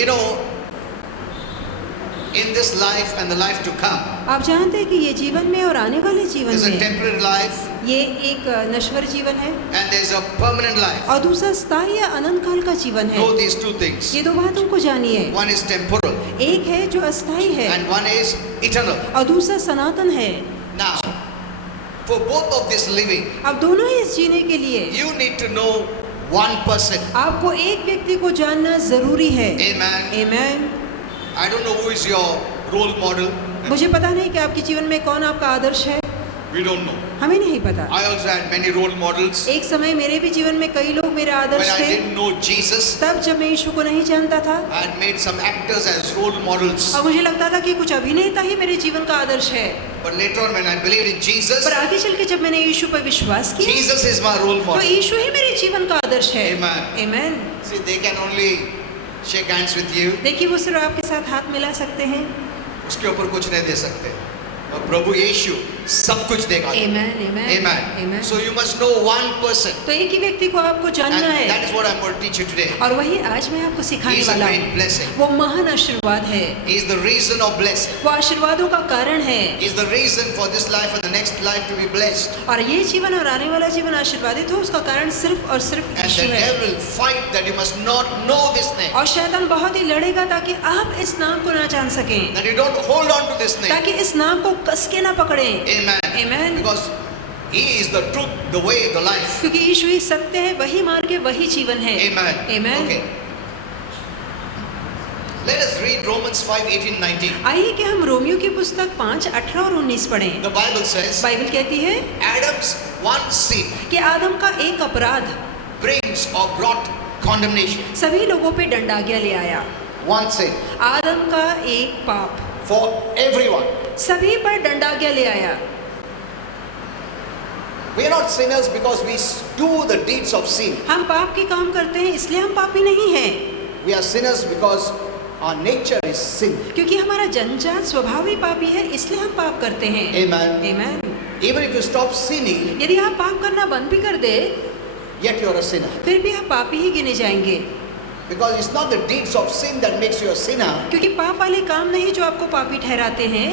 You know, in this life and the life to come, आप जानते हैं कि ये जीवन में और आने वाले जीवन there's a में temporary life ये एक नश्वर जीवन है and there's a permanent life. और दूसरा स्थायी या अनंत काल का जीवन है। Know these two things. ये दो बातों को जानिए, One is temporal एक है जो अस्थायी है and one is eternal. और दूसरा सनातन है। Now, for both of this living, अब दोनों ही इस जीने के लिए you need to know one person. आपको एक व्यक्ति को जानना जरूरी है। Amen. आमीन। I don't know who is your role model. मुझे पता नहीं कि आपके जीवन में कौन आपका आदर्श है, We don't know. हमें नहीं पता। I also had many role models. एक समय मेरे भी जीवन में कई लोग मेरे When आदर्श I थे। didn't know Jesus, तब जब मैं यीशु को नहीं जानता था I had made some actors as role models. और मुझे लगता था कि कुछ अभिनेता ही मेरे जीवन का आदर्श है, But later on, when I believed in Jesus, पर आगे चल के जब मैंने यीशु पर विश्वास किया Jesus is my role तो model. यीशु ही मेरे जीवन का आदर्श है। Amen. आमीन। See, they can only shake hands with you. देखिए वो सिर्फ आपके साथ हाथ मिला सकते हैं। उसके ऊपर कुछ नहीं दे सकते। और प्रभु यीशु सब कुछ देगा। आमीन आमीन Amen. आमीन। So you must know one person. तो एक ही व्यक्ति को आपको And जानना that है is what I'm going to teach you today. और वही आज मैं आपको He सिखाने is a वाला great हूँ। blessing. वो महान आशीर्वाद है, He is the reason of blessing. वो आशीर्वादों का कारण है He is the reason for this life and the next life to be blessed. और ये जीवन और आने वाला जीवन आशीर्वादित हो, उसका कारण सिर्फ और सिर्फ And यीशु the है। devil will fight that you must not know this name. और शैतान बहुत ही लड़ेगा ताकि आप इस नाम को ना जान सकें, That you don't hold on to this name. ताकि इस नाम को कस के ना पकड़ें। Amen. Amen. Because He is the truth, the way, the life. क्योंकि यीशु ही सत्य है, वही मार्ग है, वही जीवन है। Amen. Amen. Okay. Let us read Romans 5:18-19. आइए कि हम रोमियो की पुस्तक 5:18 और 19 पढ़ें। The Bible says, बाइबल कहती है Adam's one sin कि आदम का एक अपराध brings or brought condemnation. सभी लोगों पे दंडाज्ञा ले आया। One sin आदम का एक पाप for everyone. सभी पर दंडाज्ञा ले आया। We are not sinners because we do the deeds of sin. हम पाप के काम करते हैं इसलिए हम पापी नहीं हैं, We are sinners because our nature is sin. क्योंकि हमारा जन्मजात स्वभाव ही पापी है, इसलिए हम पाप करते हैं। Amen. आमीन। Even if you stop sinning, यदि आप पाप करना बंद भी कर दे yet you are a sinner. फिर भी आप पापी ही गिने जाएंगे, Because it's not the deeds of sin that makes you a sinner. क्योंकि पाप वाले काम नहीं जो आपको पापी ठहराते हैं,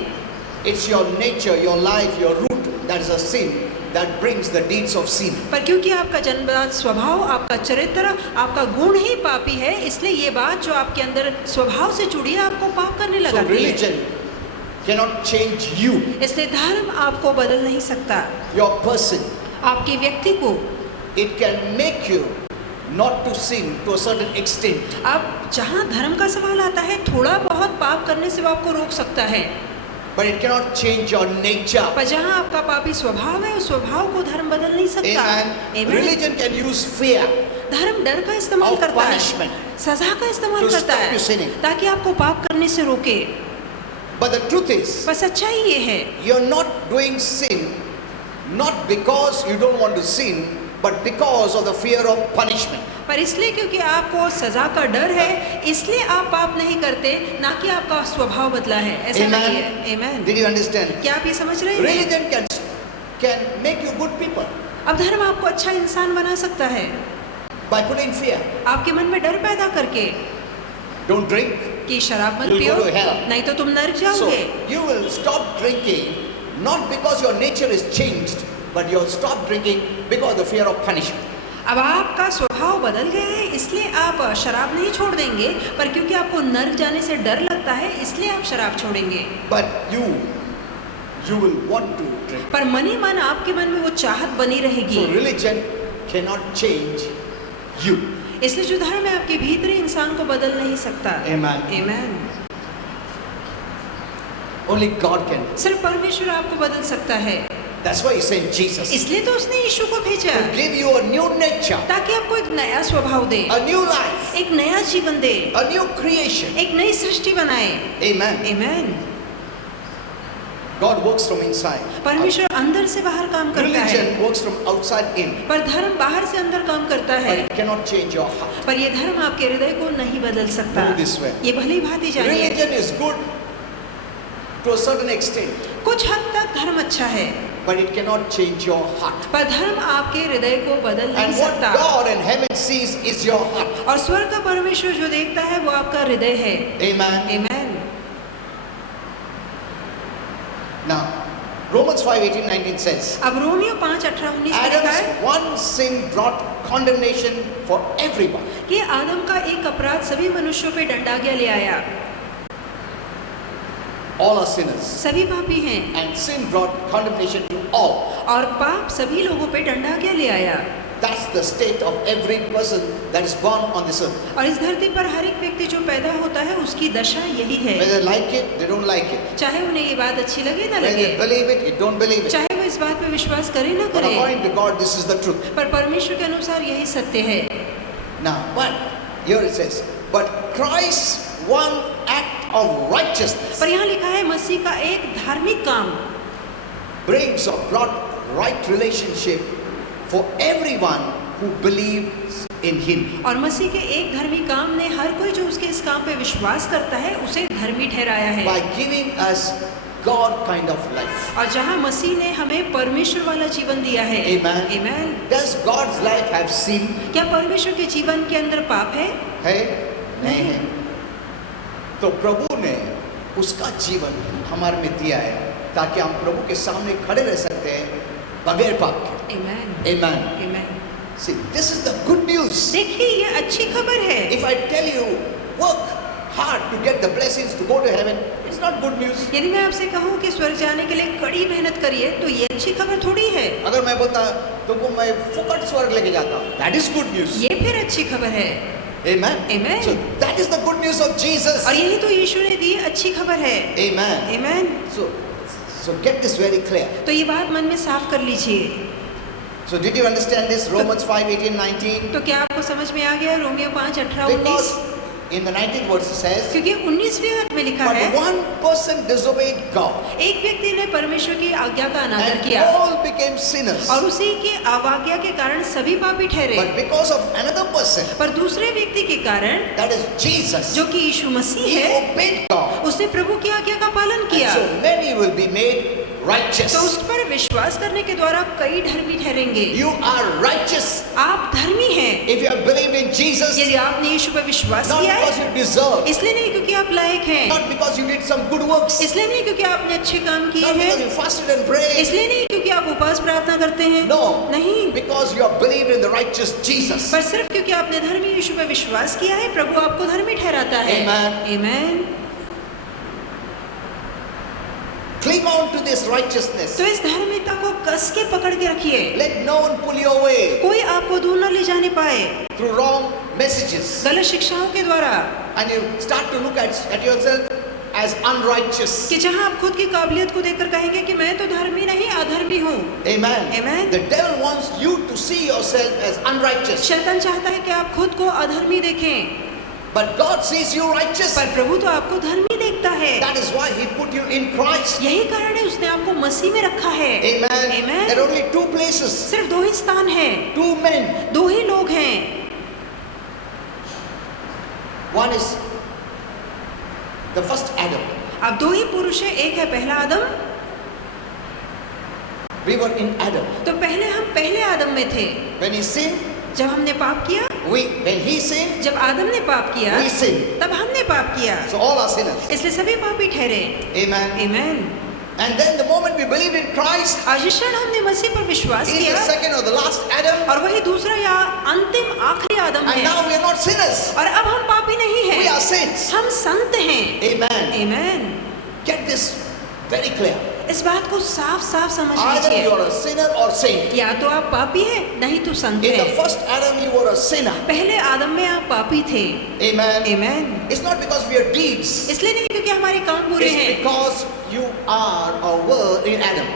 It's your nature, your life, your root that is a sin that brings the deeds of sin. पर क्योंकि आपका जन्मजात स्वभाव, आपका चरित्र, आपका गुण ही पापी है, इसलिए ये बात जो आपके अंदर स्वभाव से जुड़ी है आपको पाप करने So लगाती है। religion cannot change you, इसलिए धर्म आपको बदल नहीं सकता, your person. आपके व्यक्ति को। It can make you not to sin to a certain extent. अब जहाँ धर्म का सवाल आता है, थोड़ा बहुत पाप करने से वो आपको रोक सकता है, But it cannot change your nature. पर जहाँ आपका पापी स्वभाव है, उस स्वभाव को धर्म बदल नहीं सकता। Amen. Amen. Religion can use fear धर्म डर का इस्तेमाल of करता है, punishment सजा का इस्तेमाल to करता stop you sinning. है ताकि आपको पाप करने से रोके। But the truth is, पर सच्चाई ये है you're not doing sin not because you don't want to sin, but because of the fear of punishment. पर इसलिए क्योंकि आपको सजा का डर है, इसलिए आप पाप नहीं करते, ना कि आपका स्वभाव बदला है। ऐसा नहीं है। Amen. Did you understand? क्या आप ये समझ रहे हैं? Religion can make you good people अब धर्म आपको अच्छा इंसान बना सकता है by putting fear. आपके मन में डर पैदा करके Don't drink. कि शराब मत You'll पियो, go to hell. नहीं तो तुम नरक So जाओगे। you will stop drinking not because your nature is changed, but you'll stop drinking because of the fear of punishment. अब आपका स्वभाव बदल गया है, इसलिए आप शराब नहीं छोड़ देंगे, पर क्योंकि आपको नरक जाने से डर लगता है, इसलिए आप शराब छोड़ेंगे। But you will want to drink. पर मन ही मन आपके मन में वो चाहत बनी रहेगी। So religion cannot change you. इसलिए जो धर्म है आपके भीतरी इंसान को बदल नहीं सकता। Amen. Amen. Only God can. सिर्फ परमेश्वर आपको बदल सकता है, That's why He sent Jesus. इसलिए तो उसने यीशु को भेजा To give you a new nature, ताकि आपको एक नया स्वभाव दे, a new life, एक नया जीवन दे, a new creation. एक नई सृष्टि बनाए। Amen. Amen. God works from inside. परमेश्वर अंदर से बाहर काम करता है, Religion works from outside in. पर धर्म बाहर से अंदर काम करता But है। it cannot change your heart. पर ये धर्म आपके हृदय को नहीं बदल सकता। Know this way. ये भली भांति जानिए, Religion is good to a certain extent. कुछ हद तक धर्म अच्छा है, but it cannot change your heart. पर धर्म आपके हृदय को बदल नहीं And what सकता। God in heaven sees is your heart. और स्वर्ग का परमेश्वर जो देखता है वो आपका हृदय है। Amen. आमीन। Now, Romans 5:18-19 says, अब रोमियो 5:18-19 में लिखा है Adam's one sin brought condemnation for everyone. कि आदम का एक अपराध सभी मनुष्यों पे दंडाज्ञा ले आया। All are sinners. सभी पापी हैं And sin brought condemnation to all. और पाप सभी लोगों पे दंडाज्ञा ले आया। That's the state of every person that is born on this earth. और इस धरती पर हर एक व्यक्ति जो पैदा होता है उसकी दशा यही है, Whether they like it, they don't like it. चाहे उन्हें ये बात अच्छी लगे ना Whether लगे, they believe it, you don't believe it. चाहे वो इस बात पे विश्वास करे ना But करे, according to God, this is the truth. पर परमेश्वर के अनुसार यही सत्य है। Now, but here it says, but Christ's one act of righteousness पर यहाँ लिखा है मसीह का एक धार्मिक काम brings or brought right relationship for everyone who believes in Him. और मसीह के एक धार्मिक काम ने हर कोई जो उसके इस काम पे विश्वास करता है उसे धर्मी ठहराया है। By giving us God kind of life. और जहाँ मसीह ने हमें परमेश्वर वाला जीवन दिया है। Amen. आमीन। Does God's life have sin? क्या परमेश्वर के जीवन के अंदर पाप है? है? नहीं है। तो प्रभु ने उसका जीवन हमारे में दिया है ताकि हम प्रभु के सामने खड़े रह सकते हैं बगैर पाप के। आमीन। Amen. आमीन। See, this is the good news. देखिए ये अच्छी खबर है। If I tell you work hard to get the blessings to go to heaven, it's not good news. यदि मैं आपसे कहूँ कि स्वर्ग जाने के लिए कड़ी मेहनत करिए तो ये अच्छी खबर थोड़ी है। अगर मैं बोलता तुमको मैं फुकट स्वर्ग लेके जाता हूँ, that is good news. ये फिर अच्छी खबर है। Amen. Amen. So that is the good news of Jesus. और यही तो यीशु ने दी अच्छी खबर है। Amen. आमीन। So get this very clear. तो ये बात मन में साफ कर लीजिए। So did you understand this? Romans 5:18-19. तो क्या आपको समझ में आ गया Romeo 5:18-19? Because in the 19th verse it says, क्योंकि 19वें अध्याय में लिखा है but one person disobeyed God, एक व्यक्ति ने परमेश्वर की आज्ञा का अनादर and किया all became sinners. और उसी के अवज्ञा के कारण सभी पापी ठहरे। But because of another person, पर दूसरे व्यक्ति के कारण that is Jesus, जो कि यीशु मसीह he है, obeyed God. उसने प्रभु की आज्ञा का पालन And किया। so many will be made righteous. तो उस पर विश्वास करने के द्वारा कई धर्मी ठहरेंगे। You are righteous आप धर्मी हैं if you have believed in Jesus, यदि आपने यीशु पर विश्वास not किया because है, you deserve, इसलिए नहीं क्योंकि आप लायक हैं, not because you did some good works, इसलिए नहीं क्योंकि आपने अच्छे काम किए not because हैं, you fasted and prayed. इसलिए नहीं क्योंकि आप उपवास प्रार्थना करते हैं, No, नहीं, because you have believed in the righteous Jesus. पर सिर्फ क्योंकि आपने धर्मी यीशु पर विश्वास किया है, प्रभु आपको धर्मी ठहराता है। Amen. आमीन। Cling on to this righteousness. तो इस धार्मिकता को कस के पकड़ के रखिए, Let no one pull you away कोई आपको दूर न ले जाने पाए through wrong messages. गलत शिक्षाओं के द्वारा, And you start to look at yourself as unrighteous. कि जहां आप खुद की काबिलियत को देखकर कहेंगे कि मैं तो धर्मी नहीं अधर्मी हूँ। Amen. Amen. The devil wants you to see yourself as unrighteous. शैतान चाहता है कि आप खुद को अधर्मी देखें, But God sees you righteous. पर प्रभु तो आपको धर्मी देखता है। That is why He put you in Christ. यही कारण है उसने आपको मसीह में रखा है। Amen. Amen. There are only two places, सिर्फ दो ही स्थान हैं, two men. दो ही लोग हैं। One is the first Adam. अब दो ही पुरुष है, एक है पहला आदम। We were in Adam. तो पहले हम पहले आदम में थे, When he sinned, जब हमने पाप किया, when he sinned, जब आदम ने पाप किया, we sinned. तब हमने पाप किया, So all are sinners. इसलिए सभी पापी ठहरे। Amen. आमीन। And then the moment we believed in Christ, आज जिस क्षण हमने मसीह पर विश्वास He is किया, the second or the last Adam. और वही दूसरा या अंतिम आखिरी आदम And है, now we are not sinners. और अब हम पापी नहीं We are हैं, saints. हम संत हैं। Amen. आमीन। Get this very clear. इस बात को साफ साफ समझ Either you लीजिए, are a sinner or saint. या तो आप पापी हैं, नहीं तो संत In the हैं। first Adam, you were a sinner. पहले आदम में आप पापी थे। Amen. आमीन। It's not because we are deeds. इसलिए नहीं क्योंकि हमारे काम बुरे It's हैं, because you are or were in Adam.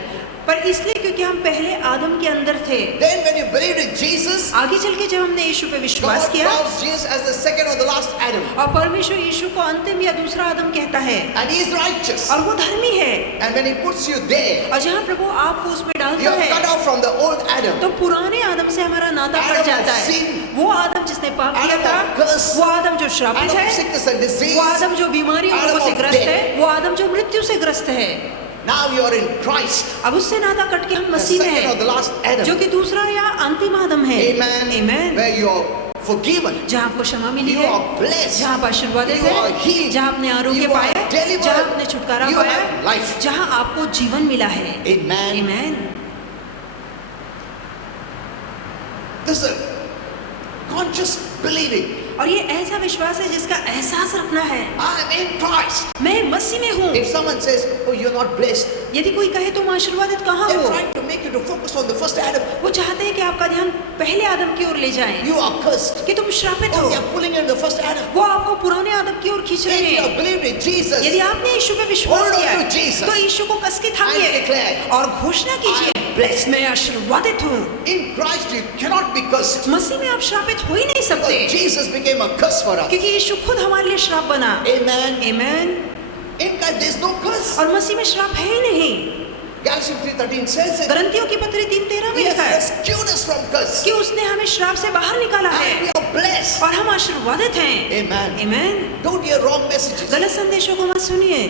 पर इसलिए क्योंकि हम पहले आदम के अंदर थे। Then when you believed in Jesus, आगे चल के जब हमने यीशु पे विश्वास God किया, calls Jesus as the second or the last Adam. और परमेश्वर यीशु को अंतिम या दूसरा आदम कहता है, And He is righteous. और वो धर्मी है। And when He puts you there, और जहाँ प्रभु आपको उसमें you डालता are cut है, off from the old Adam. तो पुराने आदम से हमारा नाता Adam कट of जाता है। sin. वो आदम जिसने पाप किया Adam था, of curse. वो आदम जो श्रापित Adam of है, sickness and disease. वो आदम जो बीमारियों Adam रोगों से of ग्रस्त death. है, वो आदम जो मृत्यु से ग्रस्त है। Now you are in Christ. अब उससे नाता कट के हम The मसीह में second or the हैं, last Adam. जो कि दूसरा या अंतिम आदम है। Amen. Amen. Where you are forgiven. जहाँ आपको क्षमा मिली You है, are blessed. जहाँ आप आशीर्वादित You are हैं, healed. जहाँ आपने आरोग्य You are पाया, delivered. जहाँ आपने छुटकारा You पाया, have life. जहाँ आपको जीवन मिला है। Amen. Amen. This is a conscious believing. और ये ऐसा विश्वास है जिसका एहसास रखना है, I am in Christ. मैं मसीह में हूँ। If someone says, "Oh, you're not blessed," यदि कोई कहे तुम आशीर्वादित कहाँ they're हो, trying to make you to focus on the first Adam. वो चाहते हैं कि आपका ध्यान पहले आदम की ओर ले जाएं, You are cursed. कि तुम श्रापित Oh, हो। they are pulling you in the first Adam. वो आपको पुराने आदम की ओर खींच रहे If you हैं। have believed in Jesus, यदि आपने यीशु पे विश्वास Hold on किया to है, Jesus. तो यीशु को कस के And थामिए declare, और घोषणा कीजिए, I am blessed. मैं आशीर्वादित हूँ। in Christ you cannot be cursed. मसीह में आप श्रापित हो ही नहीं सकते, Because Jesus became a curse for us. क्योंकि यीशु खुद हमारे लिए श्राप बना। Amen. Amen. In Christ there is no curse. और मसीह में श्राप है ही नहीं। Galatians 3:13 says it. गलतियों की पत्री 3:13 में He has लिखा है rescued us from curse. कि उसने हमें श्राप से बाहर निकाला And है we are blessed. और हम आशीर्वादित हैं। Amen. Amen. Don't hear wrong messages गलत संदेशों को मत सुनिए,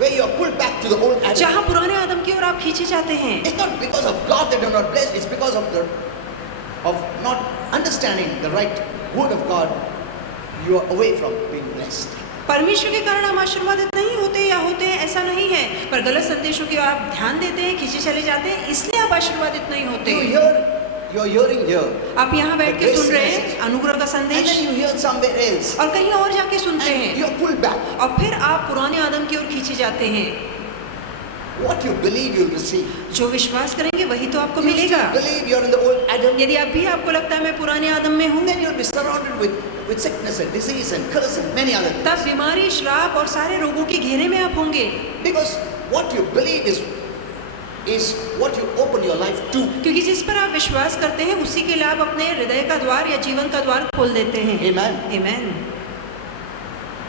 where you are pulled back to the old Adam. जहाँ पुराने आदम की ओर आप खींचे जाते हैं। It's not because of God that you are not blessed. It's because of not understanding the right word of God. You are away from being blessed. परमेश्वर के कारण हम आशीर्वादित नहीं होते या होते हैं, ऐसा नहीं है, पर गलत संदेशों की ओर आप ध्यान देते हैं, खींचे चले जाते हैं, इसलिए आप आशीर्वादित नहीं होते। You are hearing here, आप यहाँ बैठ के सुन रहे हैं अनुग्रह का and संदेश, then you hear somewhere else, और कहीं और जाके सुनते and हैं, you are pulled back. और फिर आप पुराने आदम की ओर खींचे जाते हैं। What you believe, you'll receive. जो विश्वास करेंगे वही तो आपको You मिलेगा। still believe you're in the old Adam, यदि अब भी आपको लगता है मैं पुराने आदम में हूँ, then you'll be surrounded with sickness and disease and curse and many other things. तब बीमारी, श्राप और सारे रोगों के घेरे में आप होंगे, Because what you believe is what you open your life to. क्योंकि जिस पर आप विश्वास करते हैं उसी के लिए आप अपने हृदय का द्वार या जीवन का द्वार खोल देते हैं। Amen. आमेन।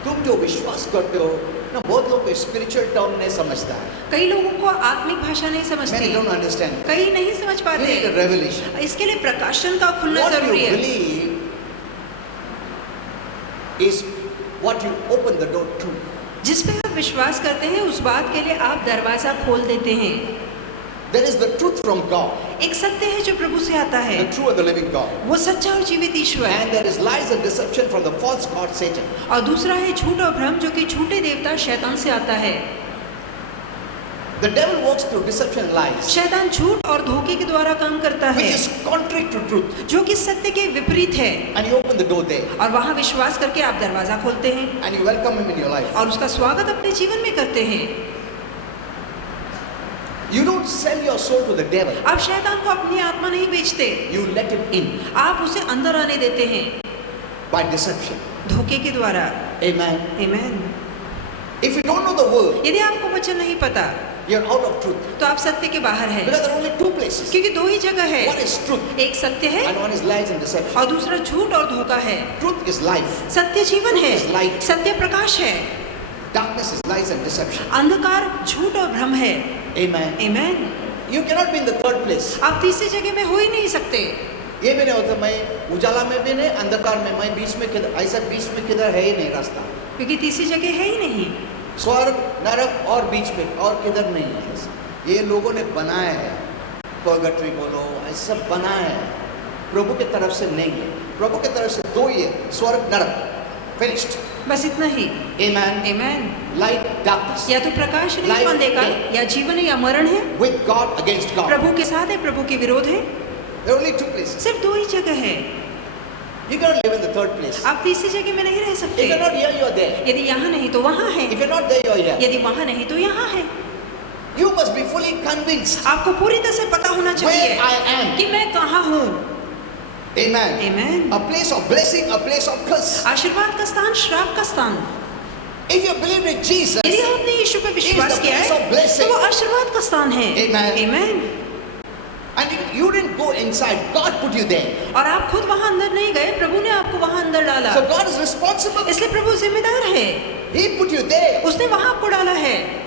तुम जो विश्वास करते हो ना, बहुत लोग स्पिरिचुअल टर्म नहीं समझता है. कई लोगों को आत्मिक भाषा नहीं समझती, Many don't understand. कई नहीं समझ You पाते। need a revelation. इसके लिए प्रकाशन का खुलना What जरूरी you है। believe is what you open the door to. जिस पे आप विश्वास करते हैं उस बात के लिए आप दरवाजा खोल देते हैं। There is the truth from God, एक सत्य है जो प्रभु से आता है, the true and the living God. वो सच्चा और जीवित ईश्वर है, And there is lies and deception from the false god Satan. और दूसरा है झूठ और भ्रम जो कि झूठे देवता शैतान से आता है। The devil works through deception and lies, शैतान झूठ और धोखे के द्वारा काम करता है, which is contrary to truth. जो कि सत्य के विपरीत है, And you open the door there, और वहाँ विश्वास करके आप दरवाजा खोलते हैं and you welcome him in your life. और उसका स्वागत अपने जीवन में करते हैं। You don't sell your soul to the devil. आप शैतान को अपनी आत्मा नहीं बेचते, You let him in आप उसे अंदर आने देते हैं by deception. धोखे के द्वारा। Amen. Amen. If you don't know the word, यदि आपको वचन नहीं पता you're out of truth. तो आप सत्य के बाहर हैं, Because there are only two places. क्योंकि दो ही जगह है, One is truth, एक सत्य है and one is lies and deception. और दूसरा झूठ और धोखा है। Truth is life. सत्य जीवन है, Truth is light. Satya Prakash है, Darkness is lies and deception. अंधकार झूठ और भ्रम है। Amen. Amen. You cannot be in the third place. आप तीसरी जगह में हो ही नहीं सकते। ये भी नहीं होता, मैं उजाला में भी नहीं, अंधकार में, मैं बीच में किधर, ऐसा बीच में किधर है ही नहीं रास्ता. क्योंकि तीसरी जगह है ही नहीं। स्वर्ग, नरक और बीच में और किधर नहीं है ऐसा. ये लोगों ने बनाया है, पर्गेटरी बोलो, ऐसा बनाया है, प्रभु की तरफ से नहीं है. प्रभु की तरफ से दो ही है, स्वर्ग, नरक. Finished. बस इतना ही। Amen. आमेन। Light, darkness. या तो प्रकाश है Life, अंधकार, death. या जीवन है या मरण है, With God, against God. प्रभु के साथ है, प्रभु के विरोध है। There are only two places. सिर्फ दो ही जगह है। You cannot live in the third place. आप तीसरी जगह में नहीं रह सकते। If you're not here, you're there. यदि यहाँ नहीं तो वहाँ है, If you're not there, you're here. यदि वहाँ नहीं तो यहाँ है। You must be fully convinced आपको पूरी तरह से पता होना चाहिए where I am. कि मैं कहाँ हूँ। Amen. Amen. A place of blessing, a place of curse. आशीर्वाद का स्थान, श्राप का स्थान। If you believe in Jesus, यदि आपने यीशु पे विश्वास the किया place है of blessing. तो वो आशीर्वाद का स्थान है। Amen. Amen. and you didn't go inside, God put you there. और आप खुद वहाँ अंदर नहीं गए, प्रभु ने आपको वहाँ अंदर डाला। So God is responsible. इसलिए प्रभु जिम्मेदार है, He put you there. उसने वहाँ आपको डाला है।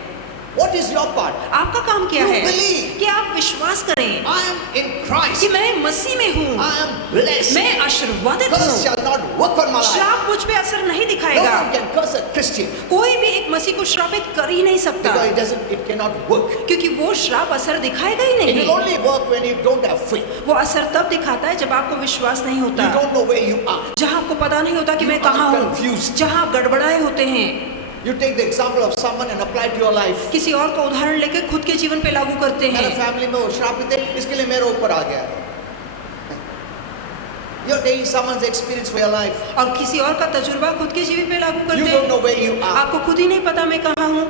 What is your part? आपका काम क्या You है believe. कि आप विश्वास करें I am in Christ. कि मैं मसीह में हूँ, I am blessed. मैं आशीर्वादित Curse हूँ, shall not work on my life. श्राप मुझ पे असर नहीं No दिखाएगा। one can curse a Christian कोई भी एक मसीह को श्रापित कर ही नहीं सकता, because it cannot work. क्योंकि वो श्राप असर दिखाएगा ही It will नहीं। only work when you don't have faith. वो असर तब दिखाता है जब आपको विश्वास नहीं You होता, don't know where you are. जहाँ आपको पता नहीं होता कि मैं You are कहाँ हूँ, confused. जहाँ आप गड़बड़ाए होते हैं। You take the example of someone and apply it to your life. किसी और का उदाहरण लेकर खुद के जीवन पे लागू करते मेरे हैं। फैमिली में वो श्रापित है, इसके लिए मेरे ऊपर आ गया। You're taking someone's experience for your life. और किसी और का तजुर्बा खुद के जीवन पे लागू You करते don't know हैं। where you are. आपको खुद ही नहीं पता मैं कहाँ हूँ।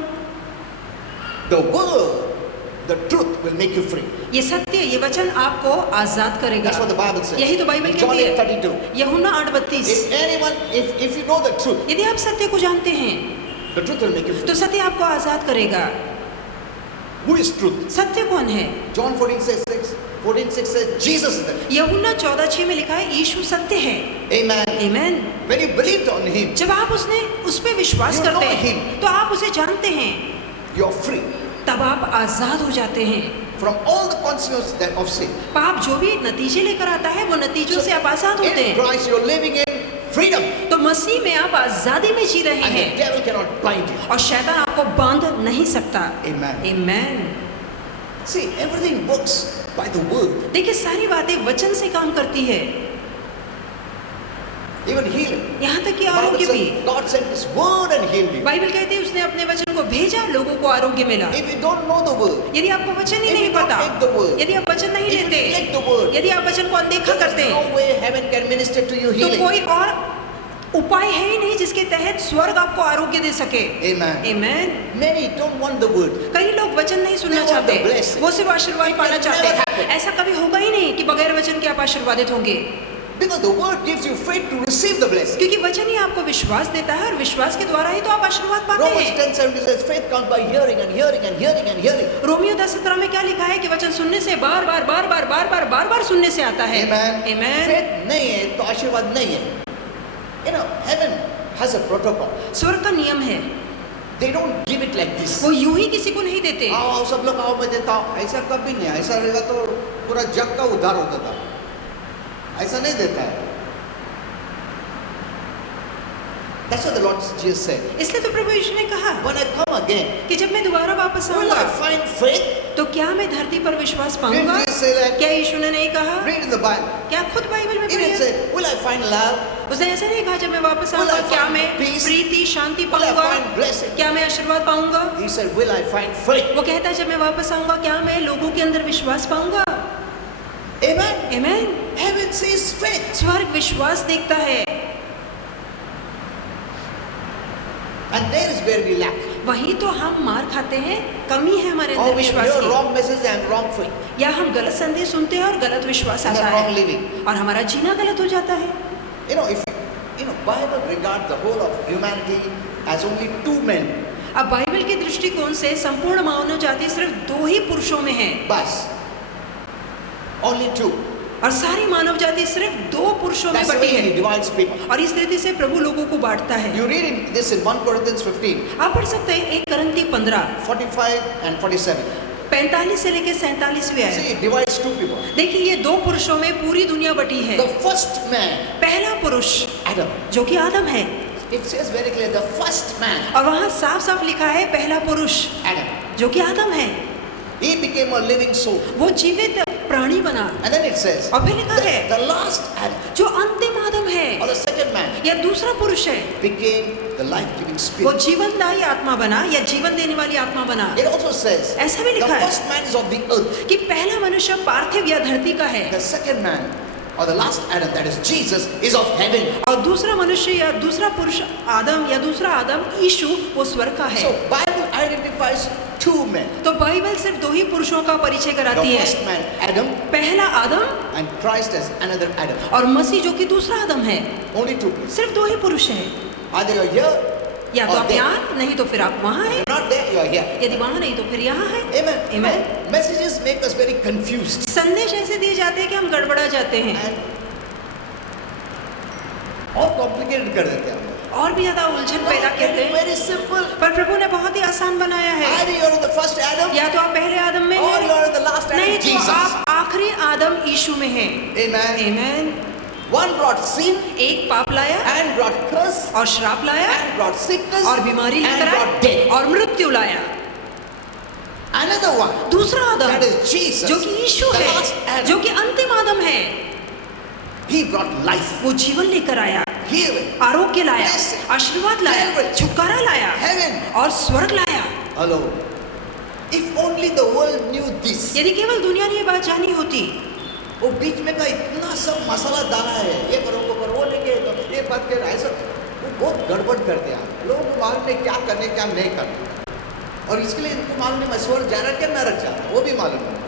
The word, the truth will make you free. ये सत्य, ये वचन आपको आजाद करेगा। That's what the Bible says. यही तो बाइबल John कहती है। 8:32. यूहन्ना 8:32। If anyone, if you know the truth, यदि आप सत्य को जानते हैं the truth will make you free. तो सत्य आपको आजाद करेगा। Who is truth? सत्य कौन है? John 14:6 says Jesus is the truth. यूहन्ना 14:6 में लिखा है यीशु सत्य है। Amen. आमीन। When you believed on Him, जब आप उस पे विश्वास You करते know हैं him. तो आप उसे जानते हैं, you're free तब आप आजाद हो जाते हैं। from all the consequences of sin. पाप जो भी नतीजे लेकर आता है वो नतीजों से आप आजाद होते In हैं। Christ, you're living in freedom, तो मसीह में आप आजादी में जी रहे and the हैं devil cannot bind you. और शैतान आपको बांध नहीं सकता। Amen. आमीन। See, everything works by the word. देखिए सारी बातें वचन से काम करती है, Even healing. यहाँ तक कि Bible आरोग्य भी। says God sent His word and healed you. Bible कहती है उसने अपने वचन को भेजा, लोगों को आरोग्य मिला। If you don't know the word, यदि आपको वचन ही If नहीं you don't पता, take the word, यदि आप वचन नहीं if you लेते, neglect the word, यदि आप वचन को अनदेखा करते there is हैं, no way heaven can minister to you तो healing. कोई और उपाय है ही नहीं जिसके तहत स्वर्ग आपको आरोग्य दे सके। Amen. आमीन। Many don't want the word. कई लोग वचन नहीं सुनना They want चाहते, the blessing. वो सिर्फ आशीर्वाद It पाना will चाहते never हैं। happen. ऐसा कभी होगा ही नहीं कि बगैर वचन के आप आशीर्वादित होंगे, Because the word gives you faith to receive the blessing. क्योंकि वचन ही आपको विश्वास देता है और विश्वास के द्वारा ही तो आप आशीर्वाद पाते Romans हैं। 10:70 says faith comes by hearing and hearing and hearing and hearing. Romeo 10:17 में क्या लिखा है कि वचन सुनने से बार बार सुनने से आता है। Amen. आमीन। Faith नहीं है तो आशीर्वाद नहीं है. You know, heaven has a protocol. स्वर्ग का नियम है, They don't give it like this. वो यूं ही किसी को नहीं देते। आओ सब लोग आओ मैं देता हूँ, ऐसा कभी नहीं। ऐसा रहेगा तो पूरा जग का उद्धार होता था। ऐसा नहीं देता है। That's what the Lord Jesus said. इसलिए तो प्रभु यीशु ने कहा When I come again, कि जब मैं दोबारा वापस will आऊंगा I find faith? तो क्या मैं धरती पर विश्वास पाऊंगा? Didn't Jesus say that? क्या यीशु ने नहीं कहा? Read in the Bible. क्या खुद बाइबल में He didn't पढ़िए? say, will I find love? उसने ऐसा नहीं कहा जब मैं वापस Will I आऊंगा find क्या मैं peace? Preeti Shanti Will I पाऊंगा? find blessing? क्या मैं आशीर्वाद पाऊंगा? He said, will I find faith? वो कहता है जब मैं वापस आऊंगा क्या मैं लोगों के अंदर विश्वास पाऊंगा? Amen. आमीन। Heaven says faith. स्वर्ग विश्वास देखता है, And there is where we lack. वहीं तो हम मार खाते हैं, कमी है हमारे Or अंदर we विश्वास hear की। wrong message and wrong faith. या हम गलत संदेश सुनते हैं और गलत विश्वास And आता wrong है living. और हमारा जीना गलत हो जाता है। You know, if you know, Bible regards the whole of humanity as only two men. अब बाइबल के दृष्टिकोण से संपूर्ण मानव जाति सिर्फ 2 ही पुरुषों में है Bas. Only two. और सारी मानव जाति सिर्फ 2 पुरुषों में That's the बटी way He है divides people. और इस रीति से प्रभु लोगों को बांटता है। You read this in 1 Corinthians 15, आप पढ़ सकते हैं 1 करंती 15 45 and 47. 45 से लेकर 47वीं आयत। See, it divides two people. देखिए ये 2 पुरुषों में पूरी दुनिया बटी है। The first man, पहला पुरुष Adam. जो कि आदम है, It says very clear, the first man, और वहाँ साफ साफ लिखा है पहला पुरुष Adam. जो कि आदम है, He became a living soul. वो जीवित प्राणी बना। And then it says, और फिर लिखा है the last Adam, जो अंतिम आदम है or the second man, या दूसरा पुरुष है, became the life-giving वो spirit. जीवनदायी आत्मा बना या जीवन देने वाली आत्मा बना। It also says, ऐसा भी the लिखा है first man is of the earth. कि पहला मनुष्य पार्थिव या धरती का है The second man, or the last Adam, that is Jesus, is of heaven. और दूसरा मनुष्य या दूसरा पुरुष आदम या दूसरा आदम यीशु वो स्वर्ग का है। So Bible identifies two men. तो बाइबल सिर्फ 2 ही पुरुषों का परिचय The कराती है, first man, Adam, पहला आदम and Christ as another Adam. और मसीह जो कि दूसरा आदम है। Only two. सिर्फ 2 ही पुरुष हैं, Either you're here, या तो or आप there. यहाँ नहीं तो फिर आप वहाँ हैं, If you're not there, you're here. यदि वहाँ नहीं तो फिर यहाँ हैं। Amen. Amen. No, messages make us very confused. संदेश ऐसे दिए जाते हैं कि हम गड़बड़ा जाते हैं And और complicated कर देते हैं हम। और भी ज्यादा उलझन पैदा करते हैं। Very simple. पर प्रभु ने बहुत ही आसान बनाया है। Either you're in the first Adam या तो आप पहले आदम में or हैं, you're in the last Adam, नहीं तो Jesus. आप आखिरी आदम यीशु में हैं। Amen. आमेन। One brought sin एक पाप लाया and brought curse और श्राप लाया and brought sickness और बीमारी and लेकर brought आया death. और मृत्यु लाया। Another one, दूसरा आदम that is Jesus, जो कि यीशु the है, last Adam. जो कि अंतिम आदम है, He brought life, वो जीवन लेकर आया, healing, आरोग्य लाया, blessing, आशीर्वाद लाया, deliverance, छुटकारा लाया heaven. और स्वर्ग लाया। Hello. If only the world knew this. यदि केवल दुनिया ने ये बात जानी होती। वो बीच में का इतना सब मसाला डाला है, ये करो वो करो, वो लेके तो ये बात कर ऐसा वो बहुत गड़बड़ कर दिया। लोगों को मालूम नहीं क्या करने क्या नहीं करने, और इसके लिए इनको मालूम नहीं मैं स्वर्ग जा रहा क्या नरक जा रहा, वो भी मालूम नहीं।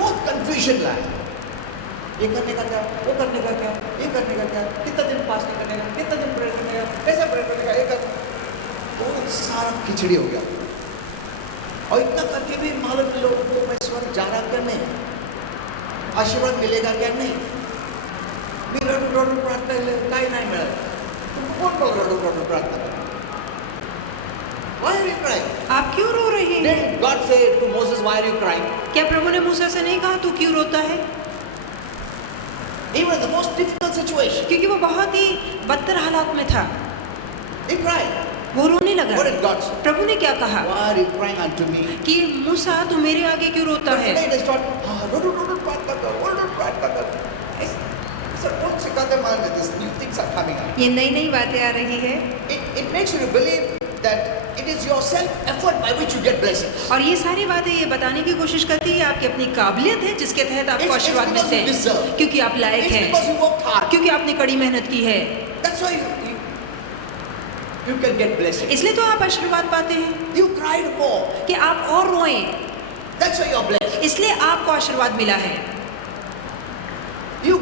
बहुत कंफ्यूजन लाया, ये करने का क्या, वो करने का क्या, ये करने का क्या, कितना दिन फास्टिंग करने का, कितना दिन प्रेयर करने का, कैसा प्रेयर करने का, ये कर बहुत सारा खिचड़ी हो गया। और इतना करके भी मालूम नहीं लोगों को मैं स्वर्ग जा रहा क्या नहीं, आशीर्वाद मिलेगा क्या नहीं। मी रडू रडू प्रार्थना केली काही नाही मिळालं, तुमको कोण रडू रडू प्रार्थना करा? Why are you crying? आप क्यों रो रहे हैं? Did God say to Moses, why are you crying? क्या प्रभु ने मूसा से नहीं कहा तू क्यों रोता है? Even in the most difficult situation, क्योंकि वो बहुत ही बदतर हालात में था, he cried. वो रोने लगा। What did God say? प्रभु ने क्या कहा Why are you crying unto me? कि मूसा तू मेरे आगे क्यों रोता But है? today they start, रडू रडू प्रार्थना कर, रडू प्रार्थना कर। सर कौन सिखाते मान में this new things are coming up. ये नई नई बातें आ रही है It makes you to believe that it is your self effort by which you get blessings. और ये सारी बातें ये बताने की कोशिश करती है आपकी अपनी काबिलियत है जिसके तहत आपको It's आशीर्वाद because मिलते you हैं, deserve. क्योंकि आप लायक It's हैं, because you worked hard. क्योंकि आपने कड़ी मेहनत की है, That's why you can get blessings. इसलिए तो आप आशीर्वाद पाते हैं You cried more. कि आप और रोएं, That's why you're blessed. इसलिए आपको आशीर्वाद मिला है। You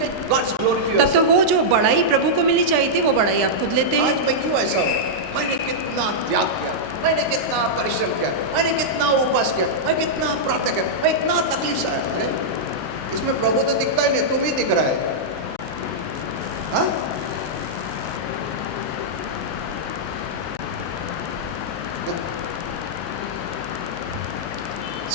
take God's glory to तब तो yourself. वो जो बड़ाई प्रभु को मिलनी चाहिए थी वो बड़ाई आप खुद लेते हैं। आज मैं क्यों ऐसा हूँ? मैंने कितना त्याग किया, मैंने कितना परिश्रम किया, मैंने कितना उपवास किया, मैं कितना प्रार्थना किया, मैं इतना तकलीफ सहा है। इसमें प्रभु तो दिखता ही नहीं, तू भी दिख रहा है। हाँ?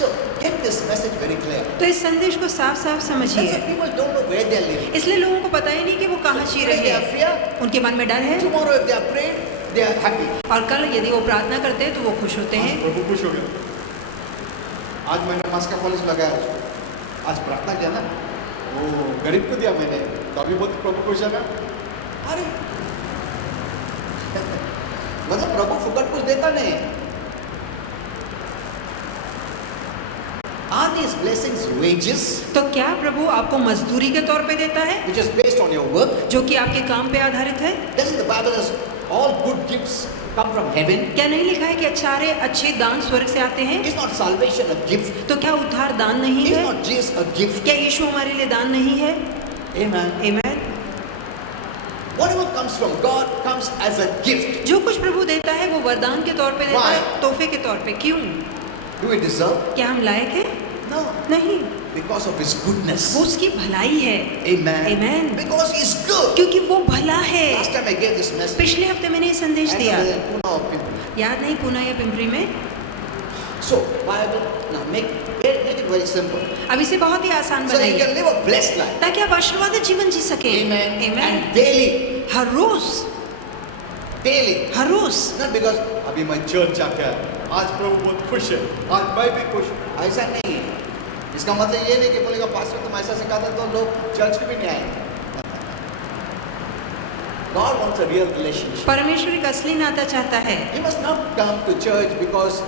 So get this message very clear. तो इस संदेश को साफ साफ That's समझिए। why people don't know where they are living. इसलिए लोगों को पता ही नहीं कि वो कहाँ जी Today रहे they are हैं, fear. उनके मन में डर है, Tomorrow if they are prayed, they are happy. और कल यदि वो प्रार्थना करते हैं तो वो खुश होते हैं। प्रभु खुश हो गया। आज मैंने मास्क का पॉलिश लगाया उसको, आज प्रार्थना किया ना, वो गरीब को दिया मैंने, तो अभी बहुत प्रभु खुश है ना। अरे मतलब प्रभु फुकट कुछ देता नहीं। Are these blessings wages तो क्या प्रभु आपको मजदूरी के तौर पे देता है which is based on your work? जो कि आपके काम पे आधारित है? Doesn't the Bible says all good gifts come from heaven? क्या नहीं लिखा है कि अच्छे दान स्वर्ग से आते हैं? Is not salvation a gift? तो क्या उद्धार दान नहीं Is है? not Jesus a gift? क्या यीशु हमारे लिए दान नहीं है? Amen. Amen. Whatever comes from God comes as a gift. जो कुछ प्रभु देता है वो वरदान के तौर पे देता है, Why? तोहफे के तौर पे। क्यों? Do we deserve? क्या हम लायक हैं? No. नहीं, Because of His goodness. वो उसकी भलाई है। Amen. Amen. Because He's good. क्योंकि वो भला है। Last time I gave this message. पिछले हफ्ते मैंने ये संदेश I दिया, know that Pune or Pimpri. याद नहीं पुणे या पिंपरी में। So Bible now make it very simple. अब इसे बहुत ही आसान So you बनाइए can live a blessed life. ताकि आप आशीर्वादित जीवन जी सके। Amen. Amen. And daily, her rose, her rose. not because अभी मैं चर्च जाके आया, आज प्रभु बहुत खुश है, आज मैं भी खुश हूँ। ऐसा नहीं है। इसका मतलब ये नहीं कि बोलेगा पास्टर तुम ऐसा सिखाते तो लोग चर्च में भी नहीं आएंगे। God wants a real relationship. परमेश्वर एक असली नाता चाहता है। You must not come to church because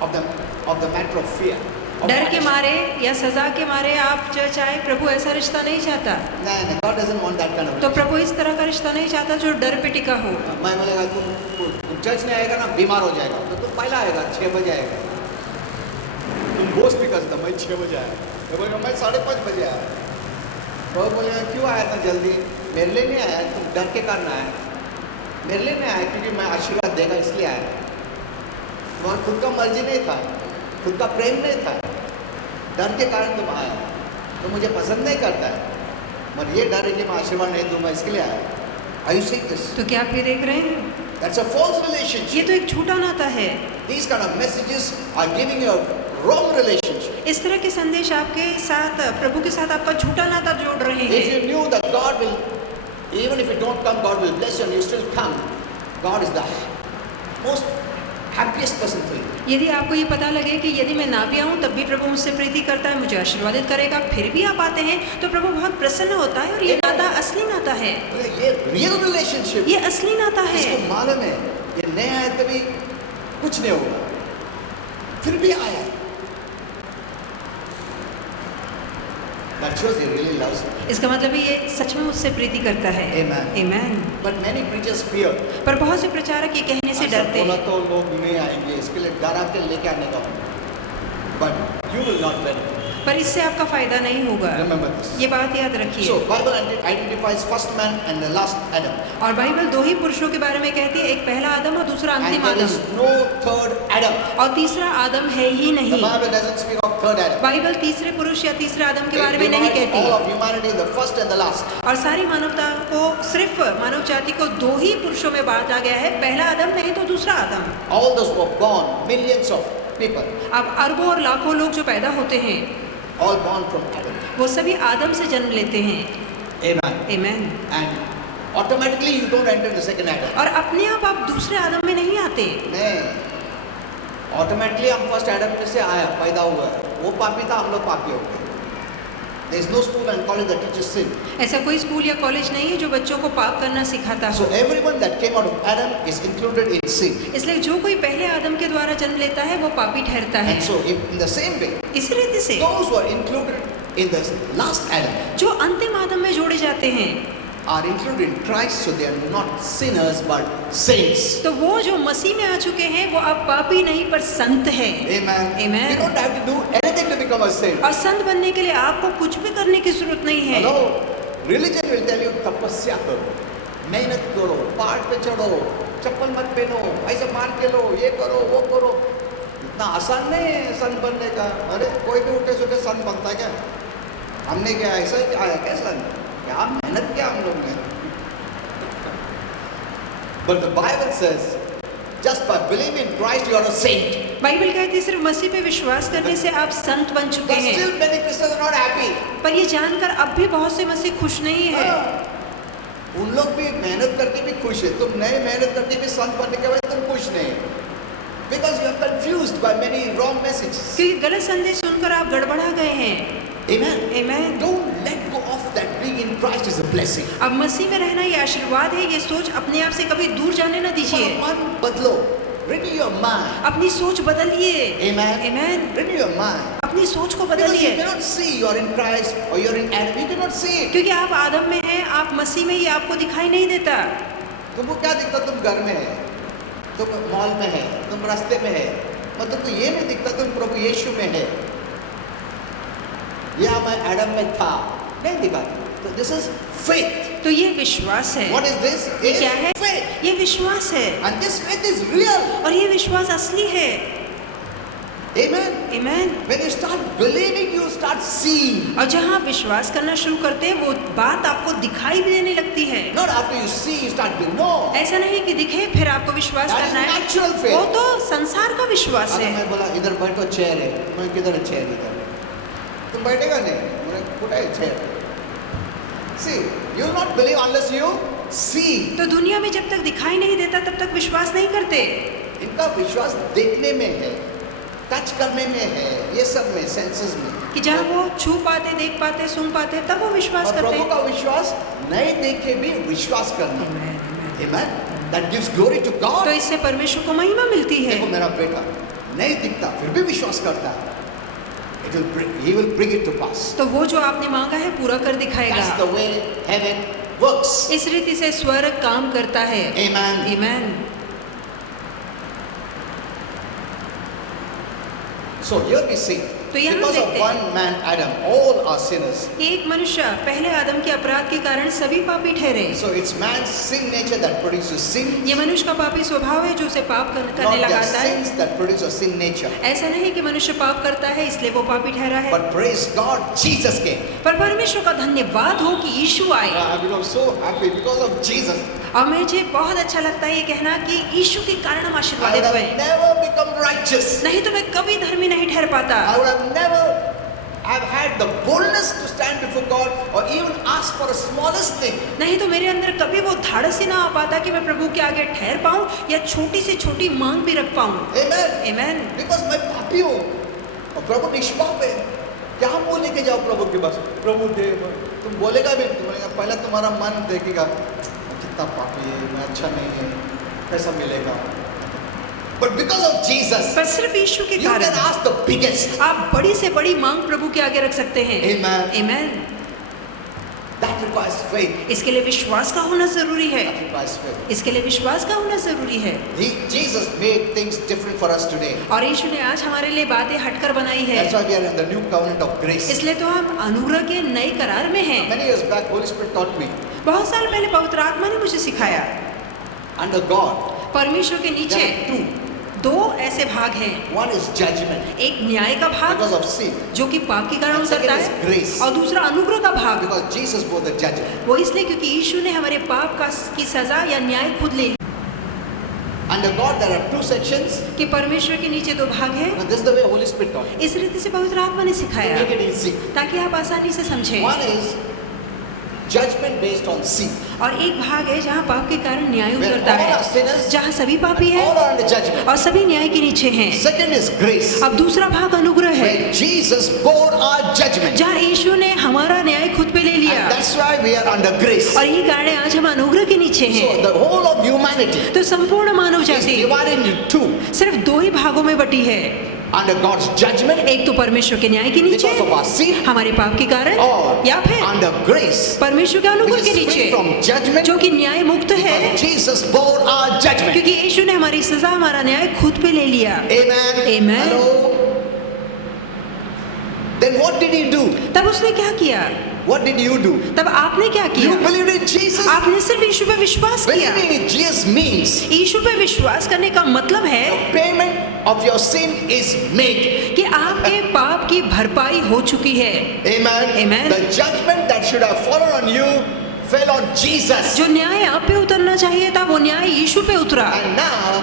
of the matter of fear. of डर के punishment. मारे या सजा के मारे आप चर्च आए, प्रभु ऐसा रिश्ता नहीं चाहता। नहीं, God doesn't want that kind of. तो प्रभु इस तरह का रिश्ता नहीं चाहता जो डर पे टिका हो। मैं बोलेगा तुम चर्च नहीं आएगा ना बीमार हो जाएगा, तो तुम पहला आएगा 6 बजे आएगा। तुम बोस भी कर सकता, मैं 6 बजे आया, मैं बोलेगा मैं 5:30 बजे आया। वो बोलेगा क्यों आया था जल्दी? मेरे लिए नहीं आया, तुम डर के कारण आया। मेरे लिए नहीं आया क्योंकि मैं आशीर्वाद देगा इसलिए आया। तुम्हारा खुद का मर्जी नहीं था, खुद का प्रेम नहीं था, डर के कारण तुम आया, तो मुझे पसंद नहीं करता है। मगर ये डर है कि मैं आशीर्वाद नहीं दूंगा, इसके लिए आया। Are you seeing this? तो क्या आप ये देख रहे हैं? That's a false ये relationship. तो एक झूठा नाता है। These kind of messages are giving you a wrong relationship. इस तरह के संदेश आपके साथ, प्रभु के साथ आपका झूठा नाता जोड़ रहे If हैं। you knew that God will, even if you don't come, God will bless you and you still come, God is the most happiest person for you. यदि आपको ये पता लगे कि यदि मैं ना भी आऊँ तब भी प्रभु मुझसे प्रीति करता है, मुझे आशीर्वादित करेगा, फिर भी आप आते हैं तो प्रभु बहुत प्रसन्न होता है। और ये नाता असली नाता है, ये real relationship. ये असली नाता है। इसको मालूम है ये नया है, कभी कुछ नहीं होगा, फिर भी आया। That shows he really loves me. इसका मतलब है ये सच में मुझसे प्रीति करता है। Amen. Amen. But many preachers fear. पर बहुत से प्रचारक ये कहने से ऐसा डरते बोला हैं। तो लोग नहीं आएंगे, इसके लिए डरा के लेके आने का। But you will not benefit. पर इससे आपका फायदा नहीं होगा। Remember this. ये बात याद रखिए। So Bible identifies first man and the last Adam. और बाइबल दो ही पुरुषों के बारे में कहती है, एक पहला आदम और दूसरा अंतिम And there Adam, is no third Adam. और तीसरा आदम है ही The नहीं। Bible doesn't speak of third Adam. Bible तीसरे पुरुष या तीसरे आदम के It बारे में नहीं divides कहती। all of humanity, the first and the last. और सारी मानवता को, सिर्फ मानव जाति को दो ही पुरुषों में बांटा गया है, पहला आदम नहीं तो दूसरा आदम। All those were born, millions of people, अब अरबों और लाखों लोग जो पैदा होते हैं all born from Adam. वो सभी आदम से जन्म लेते हैं। Amen. आमीन। And automatically you don't enter the second Adam. और अपने आप दूसरे आदम में नहीं आते। नहीं, ऑटोमेटिकली हम फर्स्ट एडम में से आया, पैदा हुआ है। वो पापी था, हम लोग पापी हो गए। There is no school and college that teaches sin. ऐसा कोई स्कूल या कॉलेज नहीं है जो बच्चों को पाप करना सिखाता So हो। everyone that came out of Adam is included in sin. इसलिए जो कोई पहले आदम के द्वारा जन्म लेता है वो पापी ठहरता है। And so in the same way, इसी रीति से those who are included in the last Adam जो अंतिम आदम में जोड़े जाते हैं are included in Christ, so they are not sinners but saints. तो वो जो मसीह में आ चुके हैं वो अब पापी नहीं पर संत है। Amen. Amen. You don't have to do anything to become a saint. और संत बनने के लिए आपको कुछ भी करने की जरूरत नहीं है। Hello, religion will tell you तपस्या करो, मेहनत करो, पहाड़ पे चढ़ो, चप्पल मत पहनो, ऐसे मार के लो, ये करो, वो करो। इतना आसान नहीं है संत बनने का। अरे कोई भी उठे सुठे संत बनता है क्या? हमने क्या ऐसा ही आया क्या संत? क्या मेहनत क्या हम लोग ने? But the Bible says, just by believing in Christ you are a saint. Bible कहती है सिर्फ मसीह पे विश्वास करने से आप संत बन चुके But हैं। still many Christians are not happy. पर ये जानकर अब भी बहुत से मसीह खुश नहीं है। उन लोग भी मेहनत करके भी खुश है, तुम नए मेहनत करके भी संत बनने के बाद तुम खुश नहीं, because you are confused by many wrong messages. क्योंकि गलत संदेश सुनकर आप गड़बड़ा गए हैं। Amen. Amen. Don't let go of that. Being in Christ is a blessing. अब मसीह में रहना ये आशीर्वाद है। ये सोच अपने आप से कभी दूर जाने न दीजिए। मन बदलो, renew your mind. अपनी सोच बदलिए। Amen. Amen. Renew your mind. अपनी सोच को Because you बदलिए। cannot see you are in Christ or you are in Adam. You cannot see it. क्योंकि आप आदम में हैं, आप मसीह में, ये आपको दिखाई नहीं देता। तुमको क्या दिखता? तुम घर में है, तुम मॉल में है, तुम रास्ते में है, मतलब तो ये नहीं दिखता तुम प्रभु यीशु में है, या मैं एडम में था, नहीं दिखा। तो दिस इज फेथ। तो ये विश्वास है। What is this? ये क्या है? फेथ। ये विश्वास है। And this faith is real. और ये विश्वास असली है। आमेन। आमीन। When you start believing you start seeing. और जहाँ आप विश्वास करना शुरू करते हैं वो बात आपको दिखाई भी देने लगती है। Not after you see you start to know. ऐसा नहीं कि दिखे फिर आपको विश्वास That is करना है। natural faith. वो तो संसार का विश्वास अगर है। मैं बोला इधर बैठो, चेयर है, मैं किधर है चेयर? इधर तुम बैठेगा नहीं, मैंने पुट है chair. See you will not believe unless you see. तो दुनिया में जब तक दिखाई नहीं देता तब तक विश्वास नहीं करते। इनका विश्वास देखने में है, टच करने में है, ये सब में, सेंसेस में, कि जहाँ वो छू पाते, देख पाते, सुन पाते, तब वो विश्वास और करते प्रभु हैं। का विश्वास नहीं देखे भी विश्वास करना। Amen. That gives glory to God. तो इससे परमेश्वर को महिमा मिलती है। देखो मेरा बेटा नहीं दिखता फिर भी विश्वास करता है, he will bring it to pass. तो वो जो आपने मांगा है पूरा कर दिखाएगा। That's the way heaven works. इस रीति से स्वर्ग काम करता है। Amen. आमीन। So here we see, तो यहाँ because of देखते हैं। one man Adam, all are sinners. एक मनुष्य पहले आदम के अपराध के कारण सभी पापी ठहरे। So it's man's sin nature that produces sin, ये मनुष्य का पापी स्वभाव है जो उसे पाप करने not their लगाता है। sins that produce a sin nature. ऐसा नहीं कि मनुष्य पाप करता है इसलिए वो पापी ठहरा है, But praise God, Jesus came. पर परमेश्वर का धन्यवाद हो कि यीशु आए। I become so happy because of Jesus. और मुझे बहुत अच्छा लगता है ये कहना कि यीशु के कारण हम I आशीर्वादित would हुए, have never become righteous. नहीं तो मैं कभी धर्मी नहीं ठहर पाता। I would have never have had the boldness to stand before God or even ask for a smallest thing. नहीं तो मेरे अंदर कभी वो धाड़स ही ना आ पाता कि मैं प्रभु के आगे ठहर पाऊं या छोटी से छोटी मांग भी रख पाऊं। Amen. आमीन। Because मैं पापी हूँ और प्रभु निष्पाप है। क्या बोल के जाओ प्रभु के पास, प्रभु दे, तुम बोलेगा भी, तुम बोलेगा पहले तुम्हारा मन देखेगा कितना पापी है, मैं अच्छा नहीं है, कैसा मिलेगा। But because of Jesus, पर सिर्फ यीशु के you can कारण ask the biggest. आप बड़ी से बड़ी मांग प्रभु के आगे रख सकते हैं। Amen. आमीन। That requires faith. इसके लिए विश्वास का होना जरूरी है। That requires faith. इसके लिए विश्वास का होना जरूरी है। Jesus made things different for us today. और यीशु ने आज हमारे लिए बातें हटकर बनाई है। That's why we are in the new covenant of grace. इसलिए तो हम अनुग्रह के नए करार में हैं। Many years back, Holy Spirit taught me, बहुत साल पहले पवित्र आत्मा ने मुझे सिखाया, under God, परमेश्वर के नीचे there are two. दो ऐसे भाग हैं। One is judgment एक न्याय का भाग because of sin. जो कि पाप के कारण And second उतरता is है, grace. और दूसरा अनुग्रह का भाग, Because Jesus bore the judgment. वो इसलिए क्योंकि यीशु ने हमारे पाप की सजा या न्याय खुद ले ली। Under God, there are two sections. कि परमेश्वर के नीचे दो भाग हैं। Now, this is the way Holy Spirit taught me. इस रीति से पवित्र आत्मा ने To सिखाया make it easy. ताकि आप आसानी से समझें। One is judgment based on sin. और एक भाग है जहाँ पाप के कारण न्याय Where उतरता all are है, sinners जहाँ सभी पापी and हैं all are under judgment. और सभी न्याय के नीचे हैं। Second is grace. अब दूसरा भाग अनुग्रह है, Where Jesus bore our judgment. जहाँ यीशु ने हमारा न्याय खुद पे ले लिया, And that's why we are under grace. और यही कारण है आज हम अनुग्रह के नीचे So हैं। the whole of humanity तो संपूर्ण मानव is जाति divided into two. सिर्फ दो ही भागों में बटी है, Under God's judgment एक तो परमेश्वर के न्याय के नीचे because of our sin, हमारे पाप के कारण, or या फिर under grace परमेश्वर के which अनुग्रह के is नीचे free from judgment जो कि न्याय मुक्त है, because Jesus bore our judgment. क्योंकि यीशु ने हमारी सजा हमारा न्याय खुद पे ले लिया। Amen. Amen. Hello. Then what did he do? तब उसने क्या किया? What did you do? तब आपने क्या You किया? believed in Jesus? आपने सिर्फ यीशु पे विश्वास किया। Believing in Jesus means यीशु पे विश्वास करने का मतलब है the payment of your sin is made. कि आपके पाप की भरपाई हो चुकी है। Amen. Amen. The judgment that should have fallen on you fell on Jesus. जो न्याय आप पे उतरना चाहिए था वो न्याय यीशु पे उतरा। And now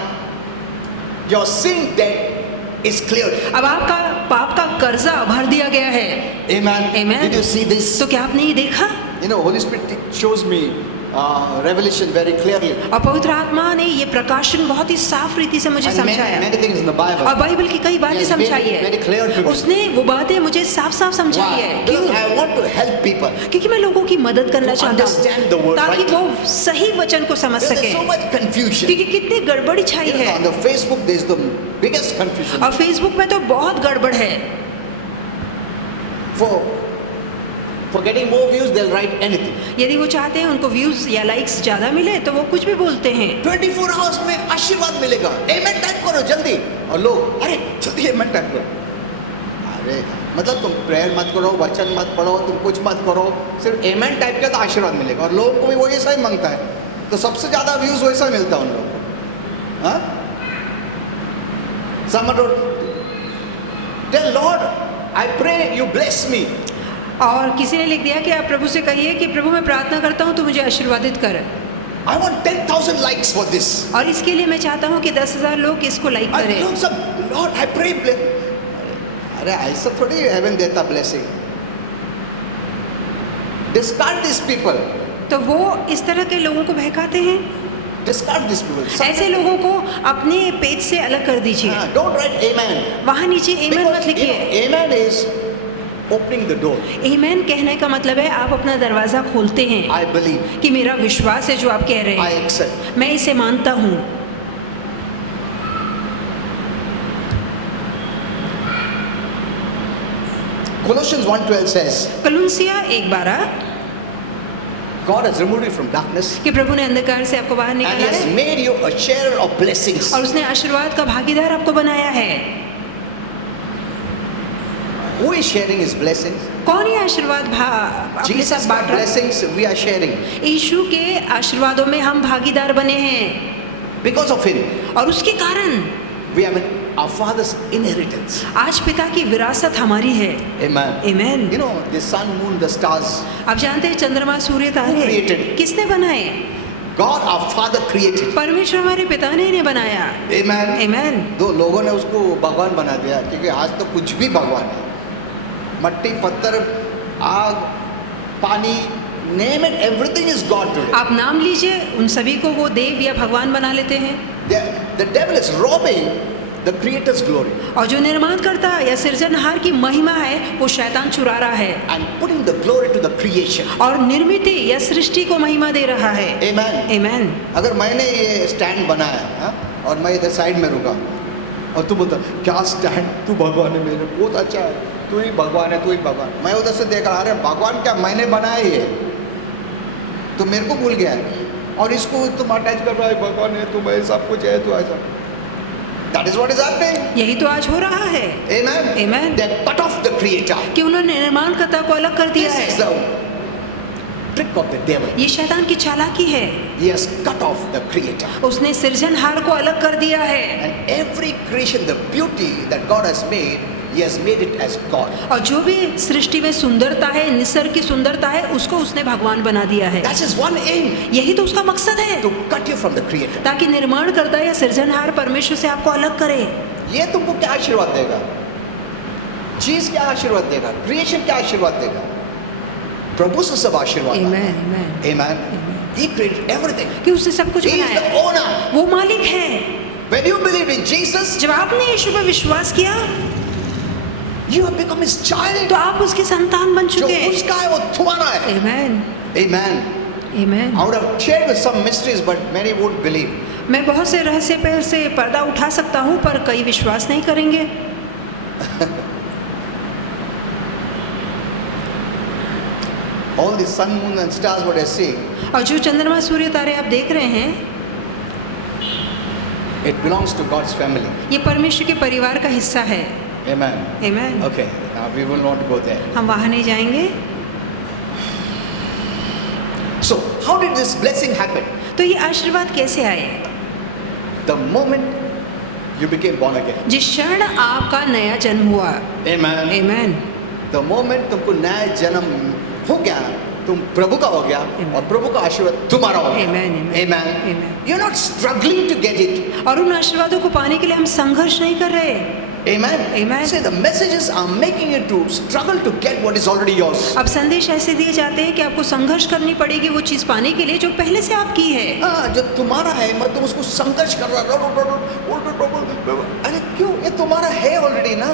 your sin debt is cleared. अब आपका पाप का कर्जा भर दिया गया है। Amen. Amen. Did you see this? तो क्या आपने ये देखा? You know, Holy Spirit shows me Revelation very clearly. और पवित्र आत्मा ने ये प्रकाशन बहुत ही साफ रीति से मुझे And many, समझाया, many things in the Bible. और बाइबल की कई बातें Yes, समझाई very, very clear to है। me. उसने वो बातें मुझे साफ साफ समझाई है। Why? Because क्यों? I want to help people. क्योंकि मैं लोगों की मदद करना To चाहता understand the हूँ word ताकि rightly. वो सही वचन को समझ There's सके, so much confusion. क्योंकि कितनी गड़बड़ी छाई You know, है। on the Facebook, there's the biggest confusion. और फेसबुक में तो बहुत गड़बड़ है। For getting more views, they'll write anything. यदि वो चाहते हैं उनको व्यूज या लाइक्स ज्यादा मिले तो वो कुछ भी बोलते हैं। 24 hours में आशीर्वाद मिलेगा। Amen टाइप करो जल्दी। और लोग अरे जल्दी Amen टाइप करो। अरे मतलब तुम प्रेयर मत करो, वचन मत पढ़ो, तुम कुछ मत करो, सिर्फ Amen टाइप किया तो आशीर्वाद मिलेगा। और लोगों को भी वो ऐसा ही मांगता है, तो सबसे ज्यादा व्यूज वैसा मिलता है उन लोगों को। हाँ? Someone wrote, "Tell Lord, I pray you bless me." और किसी ने लिख दिया कि आप प्रभु से कहिए कि प्रभु मैं प्रार्थना करता हूँ तो मुझे आशीर्वादित कर। I want 10,000 likes for this. और इसके लिए मैं चाहता हूँ कि 10,000 लोग इसको लाइक And करें। लोग सब, Lord, I pray bless. अरे ऐसा थोड़ी हेवन देता blessing. Discard these people. तो वो इस तरह के लोगों को बहकाते हैं। Discard these people. ऐसे लोगों को अपने पेज से अलग कर दीजिए। Don't write amen. वहाँ नीचे आमेन Because मत लिखिए। amen is opening the door. आमेन कहने का मतलब है आप अपना दरवाजा खोलते हैं I believe. कि मेरा विश्वास है जो आप कह रहे I हैं, accept. मैं इसे मानता हूँ। Colossians 1:12 says, कलुन्सिया 1:12 God has removed you from darkness कि प्रभु ने अंधकार से आपको बाहर and He निकाला has है made you a sharer of blessings. और उसने आशीर्वाद का भागीदार आपको बनाया है। Who is sharing his blessings? कौन ये आशीर्वाद अपने Jesus' साथ बांट रहा है? blessings we are sharing यीशु के आशीर्वादों में हम भागीदार बने हैं because of him. और उसके कारण We have our father's inheritance. आज पिता की विरासत हमारी है। Amen. Amen. You know, the sun, moon, the stars. आप जानते हैं चंद्रमा सूर्य तारे Created. किसने बनाए? God, our Father, created. परमेश्वर हमारे पिता ने इन्हें बनाया। Amen. Amen. दो लोगों ने उसको भगवान बना दिया क्योंकि आज तो कुछ भी भगवान है। मट्टी, पत्थर, आग, पानी, name it, everything is God today. आप नाम लीजिए, उन सभी को वो देव या भगवान बना लेते हैं। The devil is robbing the creator's glory और जो निर्माण करता है या सृजनहार की महिमा है वो शैतान चुरा रहा है and putting the glory to the creation. और निर्मिति या सृष्टि को महिमा दे रहा है। Amen. Amen. अगर मैंने ये स्टैंड बनाया हाँ, और मैं इधर साइड में रुका और तू बोलता क्या स्टैंड, तू भगवान है मेरे, बहुत अच्छा है, तू ही भगवान है, तू ही भगवान। मैं उधर से देख रहा, अरे भगवान क्या, मैंने बनाया ये तो मेरे को भूल गया है और इसको तुम अटैच कर रहा है, भगवान है, तुम सब कुछ है, तू ऐसा। That is what is happening. यही तो आज हो रहा है। Amen. Amen. They cut off the creator. कि उन्होंने निर्माणकर्ता को अलग कर दिया This is है। the trick of the devil. ये शैतान की चालाकी है। He has cut off the creator. उसने सृजनहार को अलग कर दिया है And every creation, the beauty that God has made, He has made it as God. और जो भी सृष्टि में सुंदरता है, निसर्ग की सुंदरता है, उसको उसने भगवान बना दिया है। That's his one aim. यही तो उसका मकसद है, To cut you from the creator. ताकि निर्माणकर्ता या सृजनहार परमेश्वर से आपको अलग करे। ये तुमको क्या आशीर्वाद देगा? चीज क्या आशीर्वाद देगा? क्रिएशन क्या आशीर्वाद देगा? प्रभु से सब आशीर्वाद। Amen, amen. Amen. He created everything. कि उसने सब कुछ He is the बनाया, owner. वो मालिक है। When you believe in Jesus, जब आपने यीशु पर विश्वास किया you have become his child. तो आप उसके संतान बन जो चुके हैं। उसका है वो तुम्हारा है। Amen. Amen. Amen. I would have shared with some mysteries, but many won't believe. मैं बहुत से रहस्य पे से पर्दा उठा सकता हूँ पर कई विश्वास नहीं करेंगे। All the sun, moon and stars what I see, और जो चंद्रमा सूर्य तारे आप देख रहे हैं, it belongs to God's family. ये परमेश्वर के परिवार का हिस्सा है। Amen. Amen. Okay, now we will not go there. हम वहाँ नहीं जाएंगे। So, how did this blessing happen? तो ये आशीर्वाद कैसे आए? The moment you became born again. जिस क्षण आपका नया जन्म हुआ। Amen. Amen. The moment तुमको नया जन्म हो गया, तुम प्रभु का हो गया और प्रभु का आशीर्वाद तुम्हारा हो गया। Amen, amen. Amen. Amen. You're not struggling to get it. और उन आशीर्वादों को पाने के लिए हम संघर्ष नहीं कर रहे। Amen. Amen. See, the messages are making you to struggle to get what is already yours. अब संदेश ऐसे दिए जाते हैं कि आपको संघर्ष करनी पड़ेगी वो चीज पाने के लिए जो पहले से आपकी है। हाँ, जो तुम्हारा है मैं तुम उसको संघर्ष कर रहा, अरे क्यों, ये तुम्हारा है ऑलरेडी ना।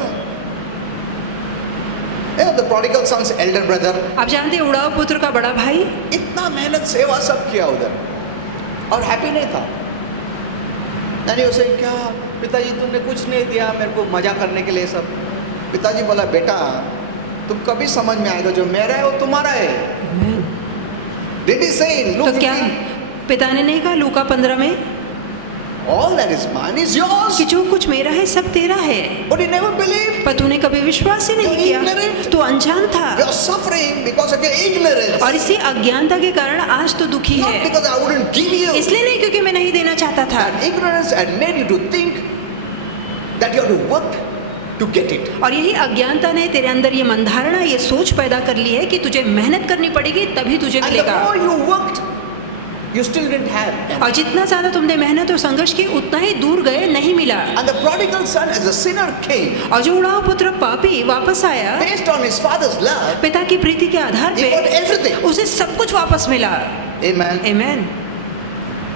The prodigal son's elder brother, आप जानते हैं उड़ाव पुत्र का बड़ा भाई इतना मेहनत सेवा सब किया उधर और हैप्पी नहीं था। यानी उसे क्या, पिताजी तुमने कुछ नहीं दिया मेरे को मजा करने के लिए सब। पिताजी बोला बेटा तुम कभी समझ में आएगा जो मेरा है वो तुम्हारा है। Did he say in Luke तो क्या 15, पिता ने नहीं कहा लूका 15 में all that is mine is yours? कि जो कुछ मेरा है सब तेरा है, But he never believed. पर तूने कभी विश्वास ही नहीं You're किया, ignorant. तू अनजान था You are suffering because of your ignorance. और इसी अज्ञानता के कारण आज तो दुखी Not है। because I wouldn't give you. इसलिए नहीं क्योंकि मैं नहीं देना चाहता था, That ignorance had made you to think that you have to work to get it. और यही अज्ञानता ने तेरे अंदर ये मंधारणा, ये सोच पैदा कर ली है कि तुझे मेहनत करनी पड़ेगी तभी तुझे And the मिलेगा। more you worked, you still didn't have. और जितना ज्यादा तुमने मेहनत और संघर्ष की उतना ही दूर गए, नहीं मिला। And the prodigal son as a sinner came, और जो उड़ाव पुत्र पापी वापस आया based on his father's love, पिता की प्रीति के आधार he got पे everything. उसे सब कुछ वापस मिला। Amen. Amen.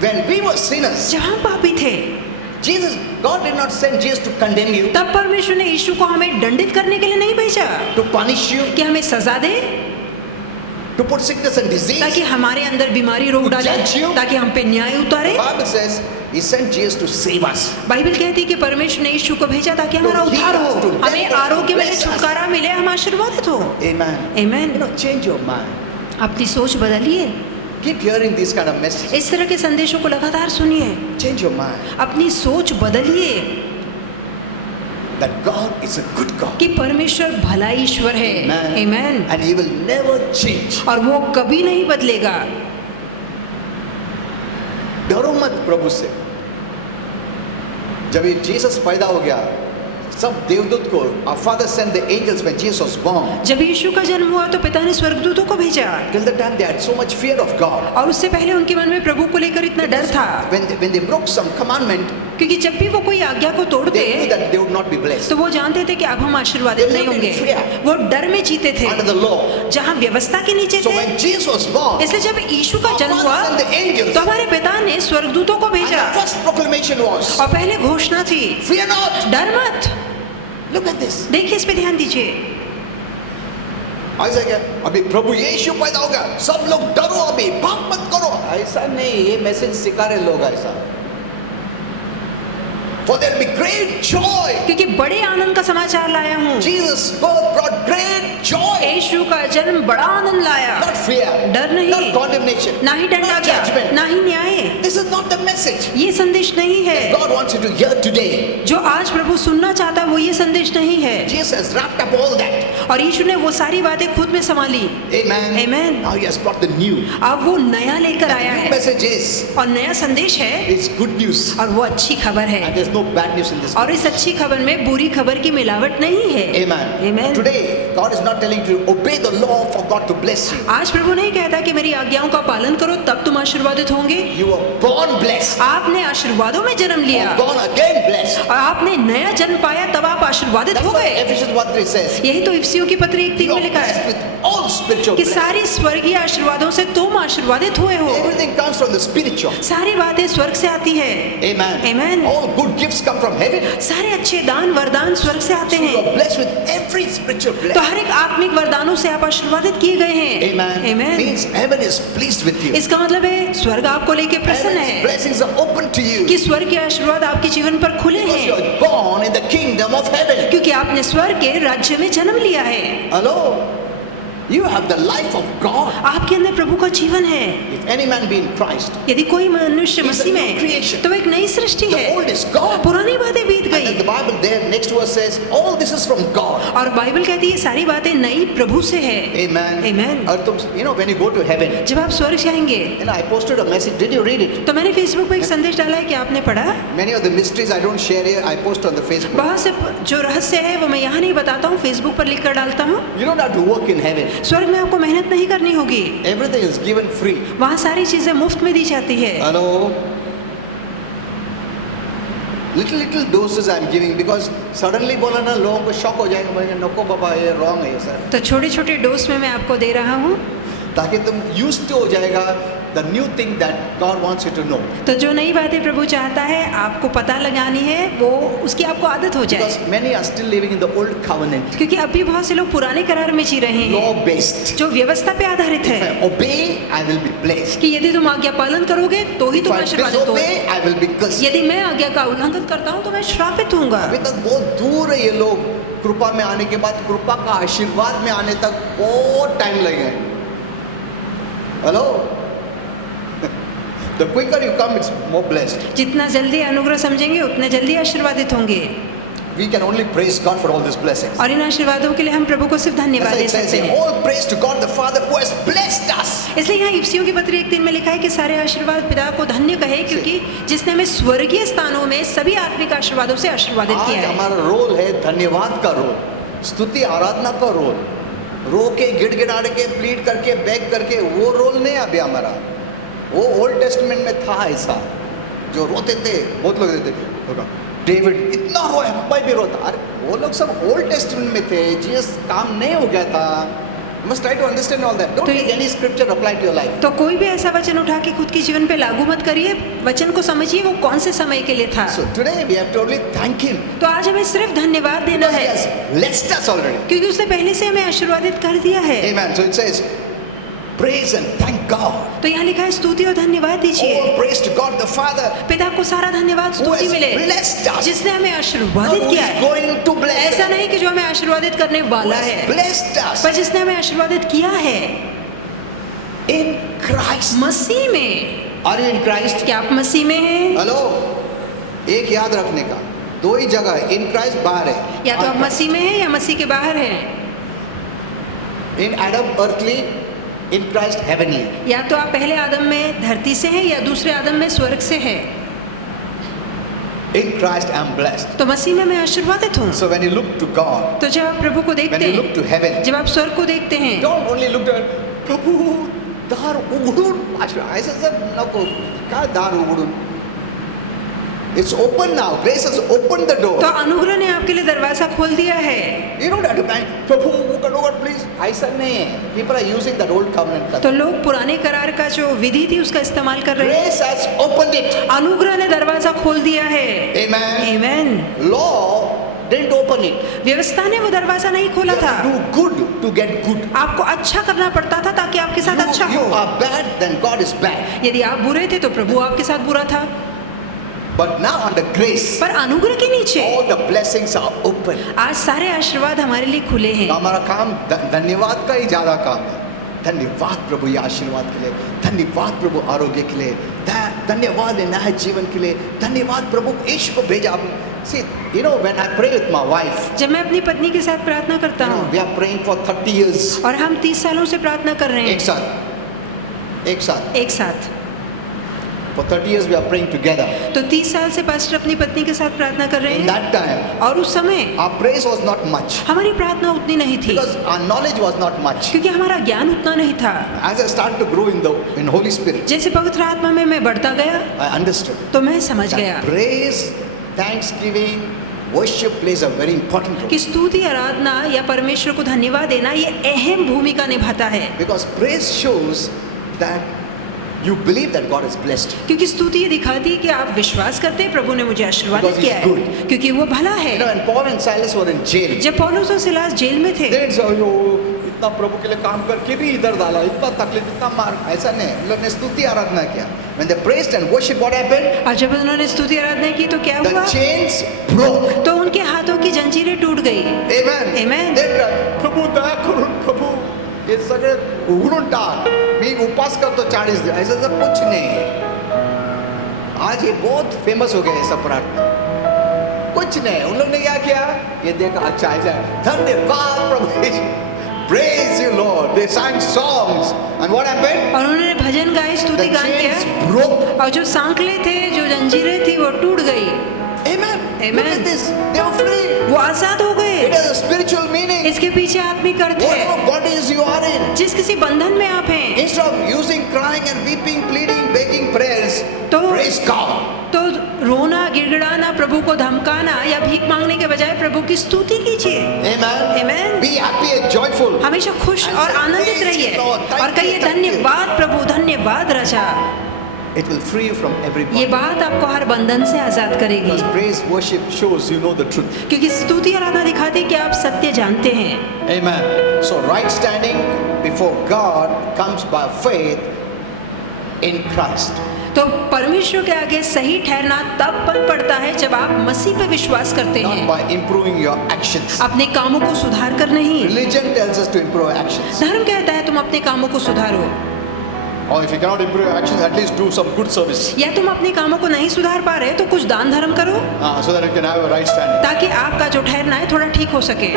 When we were sinners, जहाँ पापी थे God did not send Jesus to condemn you, तब परमेश्वर ने यीशु को हमें दंडित करने के लिए नहीं भेजा to punish you, कि हमें सजा दे, to put sickness and disease. ताकि हमारे अंदर बीमारी रोग डाले, judge you. ताकि हम पे न्याय उतारे। The Bible says he sent Jesus to save us. Bible कहती है कि परमेश्वर ने यीशु को भेजा ताकि हमारा To heal उद्धार us, हो, to हमें deliver us, आरोग्य to मिले, bless us. छुटकारा मिले, हम आशीर्वादित हो। Amen. Amen. You know, change your mind. अपनी सोच बदलिए, Keep hearing these kind of messages. इस तरह के संदेशों को लगातार सुनिए, Change your mind. अपनी सोच बदलिए। that God is a good God. कि परमेश्वर भला ईश्वर है। Amen. And He will never change. और वो कभी नहीं बदलेगा। डरो मत प्रभु से। जब ये जीसस पैदा हो गया, सब देवदूत को, our father sent the angels when Jesus was born. जब यीशु का जन्म हुआ तो पिता ने स्वर्गदूतों को भेजा। Till the time they had so much fear of God. और उससे पहले उनके मन में प्रभु को लेकर इतना डर था। When they broke some commandment, क्योंकि जब भी वो कोई आज्ञा को तोड़ते they knew that they would not be blessed. तो वो जानते थे कि अब हम आशीर्वादित नहीं होंगे। वो डर में जीते थे, Under the law. जहाँ व्यवस्था के नीचे So थे। when Jesus was born, इसलिए जब यीशु का our जन्म हुआ father sent the angels. तो हमारे पिता ने स्वर्गदूतों को And भेजा the first proclamation was, और पहले घोषणा थी, fear not. डर मत। Look at this. देखिए इस पे ध्यान दीजिए। ऐसा क्या? अभी प्रभु यीशु पैदा होगा, सब लोग डरो, अभी पाप मत करो। ऐसा नहीं, ये मैसेज सिखा रहे लोग ऐसा। For there will be great joy. क्योंकि बड़े आनंद का समाचार लाया हूँ। Jesus' birth brought great joy. यीशु का जन्म बड़ा आनंद लाया। Not fear. डर नहीं, Not condemnation. ना ही डंडा Not क्या, judgment. ना ही न्याय। This is not the message ये संदेश नहीं है God wants you to hear today. जो आज प्रभु सुनना चाहता है, वो ये संदेश नहीं है। Jesus has wrapped up all that. और यीशु ने वो सारी बातें खुद में संभाली। Amen. Amen. Now He has brought the new. अब वो नया लेकर आया The new है message is, और नया संदेश है it's good news. और वो अच्छी खबर है। And there's no bad news in this. और इस अच्छी खबर में बुरी खबर की मिलावट नहीं है। Amen. Amen. Today, God is not telling you to obey the law for God to bless you. आज प्रभु नहीं कहता कि मेरी आज्ञाओं का पालन करो तब तुम आशीर्वादित होंगे। You were born blessed. आपने आशीर्वादों में जन्म लिया Or born again blessed. और आपने नया जन्म पाया तब आप आशीर्वादित That's हो what गए। Ephesians 1:3 says. यही तो इफिसियों की पत्री 1:3 You में are लिखा blessed है with all spiritual कि blessings. सारी स्वर्गीय आशीर्वादों से तुम आशीर्वादित हुए हो। Everything comes from the spiritual. सारी बातें स्वर्ग से आती है। Amen. Amen. All good gifts come from heaven. सारे अच्छे दान वरदान स्वर्ग से आते So you हैं। are blessed with every spiritual तो blessing. हर एक आत्मिक वरदानों से आप आशीर्वादित किए गए हैं। Amen. Amen. Means heaven is pleased with you. इसका मतलब है स्वर्ग आपको लेके प्रसन्न Heaven's है blessings are open to you. कि स्वर्ग के आशीर्वाद आपके जीवन पर खुले Because you हैं are born in the kingdom of heaven. क्योंकि आपने स्वर्ग के राज्य में जन्म लिया है। Hello? You have the life of God. आपके अंदर प्रभु का जीवन है। If any man be in Christ, यदि कोई मनुष्य He's a मसीह new में creation. तो वो एक नई सृष्टि the है। old is gone. पुरानी बातें बीत And then the गई Bible there, next verse says, all this is from God. और बाइबल कहती है सारी बातें नई प्रभु से है। Amen. Amen. और तुम, when you go to heaven, जब आप स्वर्ग जाएंगे I posted a message. Did you read it? तो मैंने फेसबुक पे एक संदेश डाला है कि आपने पढ़ा। Many of the mysteries I don't share here. I post on the Facebook. बहुत से जो रहस्य है वो मैं यहाँ नहीं बताता हूँ, फेसबुक पर लिख कर डालता हूँ। You don't have to work in heaven. स्वर्ग में आपको मेहनत नहीं करनी होगी, Everything is given free. वहाँ सारी चीजें मुफ्त में दी जाती है। Hello. Little doses I'm giving because suddenly बोला ना लोगों को शॉक हो जाएगा, बोलेंगे नको बाबा ये wrong है ये सर, तो छोटे छोटे डोज में मैं आपको दे रहा हूँ ताकि तुम used to हो जाएगा the new thing that God wants you to know. तो जो नई बातें प्रभु चाहता है आपको पता लगानी है, वो उसकी आपको आदत हो जाए। Because many are still living in the old covenant, क्योंकि अभी बहुत से लोग पुराने करार में जी रहे हैं law based. जो व्यवस्था पे आधारित If है I obey, I will be blessed. कि यदि तुम आज्ञा पालन करोगे तो ही If तुम I आशीर्वादित हो। disobey, I will be cursed. यदि मैं आज्ञा का उल्लंघन करता हूँ तो मैं श्रापित होऊंगा। अभी तक बहुत दूर है ये लोग कृपा में आने के बाद, कृपा का आशीर्वाद में आने तक बहुत टाइम लगेगा। Hello, the quicker you come, it's more blessed. जितना जल्दी अनुग्रह समझेंगे उतने जल्दी आशीर्वादित होंगे। We can only praise God for all these blessings. और इन आशीर्वादों के लिए हम प्रभु को सिर्फ धन्यवाद That's why they it says, सकते हैं। all praise to God the Father who has blessed us. इसलिए यहाँ इफिसियों की पत्री 1:3 में लिखा है कि सारे आशीर्वाद पिता को धन्य कहे क्योंकि जिसने हमें स्वर्गीय स्थानों में सभी आत्मिक आशीर्वादों से आशीर्वादित आज किया है। हमारा रोल है धन्यवाद का रोल, स्तुति आराधना का रोल, रो के गिड़गिड़ा के प्लीड करके बैग करके वो रोल नहीं अभी हमारा। वो ओल्ड टेस्टमेंट में था ऐसा, जो रोते थे, बहुत लोग रोते थे, डेविड इतना रोया, मैं भी रोता। अरे वो लोग सब ओल्ड टेस्टमेंट में थे, जीसस काम नहीं हो गया था। Must try to understand all that. Don't तो take any scripture apply to your life. तो कोई भी ऐसा वचन उठा के खुद के जीवन पे लागू मत करिए, वचन को समझिए वो कौन से समय के लिए था। So today we have to only thank Him तो आज हमें सिर्फ धन्यवाद देना because He है has blessed us already. क्योंकि उसने पहले से हमें आशीर्वादित कर दिया है। Amen. So it says, praise and thank God. तो यहाँ लिखा है स्तुति और धन्यवाद दीजिए। All praise to God the Father पिता को सारा धन्यवाद who स्तुति has मिले blessed us. जिसने हमें Not आशीर्वादित who किया is है। going to bless ऐसा us. नहीं कि जो हमें आशीर्वादित करने Who वाला has है, blessed us पर जिसने हमें आशीर्वादित किया है in Christ. मसीह में। Are you in Christ? क्या आप मसीह में हैं? हेलो, एक याद रखने का, दो ही जगह है, इन क्राइस्ट बाहर है, या तो आप मसीह में हैं या मसीह के बाहर हैं। In Adam earthly, in Christ heavenly. या तो आप पहले आदम में धरती से हैं या दूसरे आदम में स्वर्ग से हैं। In Christ I am blessed. तो मसीह में मैं आशीर्वादित हूँ। So when you look to God, तो जब आप प्रभु को when देखते you look to हैं, heaven, जब आप स्वर्ग को देखते हैं, don't only look at प्रभु दार उघडून ऐसे सब नको काय दार उघडून. It's open now. Grace has opened the door. तो अनुग्रह ने आपके लिए दरवाजा खोल दिया है। You don't have to bang, Prabhu God please. ऐसा नहीं है. People are using that old covenant. तो लोग पुराने करार का जो विधि थी उसका इस्तेमाल कर रहे हैं। Grace has opened it. अनुग्रह ने दरवाजा खोल दिया है। Amen. Amen. Law didn't open it. व्यवस्था ने वो दरवाजा नहीं खोला You था। have to do good to get good. आपको अच्छा करना पड़ता था ताकि आपके साथ अच्छा You हो। are bad, then God is bad. यदि आप बुरे थे तो प्रभु आपके साथ बुरा था। But now under grace, पर अनुग्रह के नीचे all the blessings are open. आज सारे आशीर्वाद हमारे लिए खुले हैं। हमारा काम धन्यवाद का ही ज्यादा काम है। धन्यवाद प्रभु ये आशीर्वाद के लिए, धन्यवाद प्रभु आरोग्य के लिए, धन्यवाद नए जीवन के लिए, धन्यवाद प्रभु यीशु को भेजा। See, you know when I pray with my wife, जब मैं अपनी पत्नी के साथ प्रार्थना करता you know, हूँ we are praying for 30 years. और हम 30 सालों से प्रार्थना कर रहे एक हैं साथ, एक साथ. एक साथ। For 30 years we are praying together. तो 30 साल से पास्टर अपनी पत्नी के साथ प्रार्थना कर रहे In हैं that time, और उस समय our praise was not much हमारी प्रार्थना उतनी नहीं थी because our knowledge was not much. क्योंकि हमारा ज्ञान उतना नहीं था। As I started to grow in Holy Spirit, जैसे पवित्र आत्मा में मैं बढ़ता गया I understood तो मैं समझ गया that praise, thanksgiving, worship plays a very important role. कि स्तुति आराधना या परमेश्वर को धन्यवाद देना ये अहम भूमिका निभाता है। Because praise shows that you believe that God is blessed. क्योंकि स्तुति ये दिखाती है कि आप विश्वास करते हैं प्रभु ने मुझे आशीर्वादित Because he's किया है good. क्योंकि वो भला You है। know, when Paul and Silas were in jail, जब पौलुस और सिलास जेल में थे they didn't say, "अयो, इतना प्रभु के लिए काम करके भी इधर डाला, इतना तकलीफ, इतना मार." ऐसा नहीं, उन लोगों ने स्तुति आराधना किया. When they praised and worshiped, what happened? और जब उन्होंने स्तुति आराधना की तो क्या The हुआ? chains broke. तो उनके हाथों की जंजीरें टूट गई। Amen. Amen. They cried, प्रभु दया करून, प्रभु हे सगळे उघडून टाक. मी उपास करतो 40 दिन. ऐसा सब कुछ नहीं है. आज ये बहुत फेमस हो गया है सब प्रार्थना. कुछ नहीं. उन लोगों ने क्या किया? ये देखा अच्छा है. धन्यवाद प्रभु. Praise you Lord. They sang songs and what happened? और उन्होंने भजन गाए, The स्तुति गान chains किया broke. और जो सांकले थे, जो जंजीरें थी वो टूट गई। Amen. Amen. Look at this. They were free. वो आजाद हो It गए। has a spiritual meaning. इसके पीछे आत्मिक अर्थ है। Whatever bodies you are in, जिस किसी बंधन में आप हैं instead of using crying and weeping, pleading, begging prayers, तो praise God. तो रोना, गिड़गिड़ाना, प्रभु को धमकाना या भीख मांगने के बजाय प्रभु की स्तुति कीजिए। Amen. Amen. Be happy and joyful. हमेशा खुश और आनंदित रहिए और कहिए धन्यवाद प्रभु, धन्यवाद राजा। It will free you from every ये bondage. बात आपको हर बंधन से आजाद करेगी Because praise worship shows you know the truth. क्योंकि स्तुति आराधना दिखाती है कि आप सत्य जानते हैं। Amen. So right standing before God comes by faith in Christ. तो परमेश्वर के आगे सही ठहरना तब पन पड़ता है जब आप मसीह पे विश्वास करते Not हैं, by improving your actions. अपने कामों को सुधार कर नहीं। Religion tells us to improve our actions. धर्म कहता है तुम अपने कामों को सुधारो, Or if you cannot improve your actions, at least do some good service. या तुम अपने कामों को नहीं सुधार पा रहे तो कुछ दान धर्म करो So that you can have a right standing. ताकि आपका जो ठहरना है थोड़ा ठीक हो सके।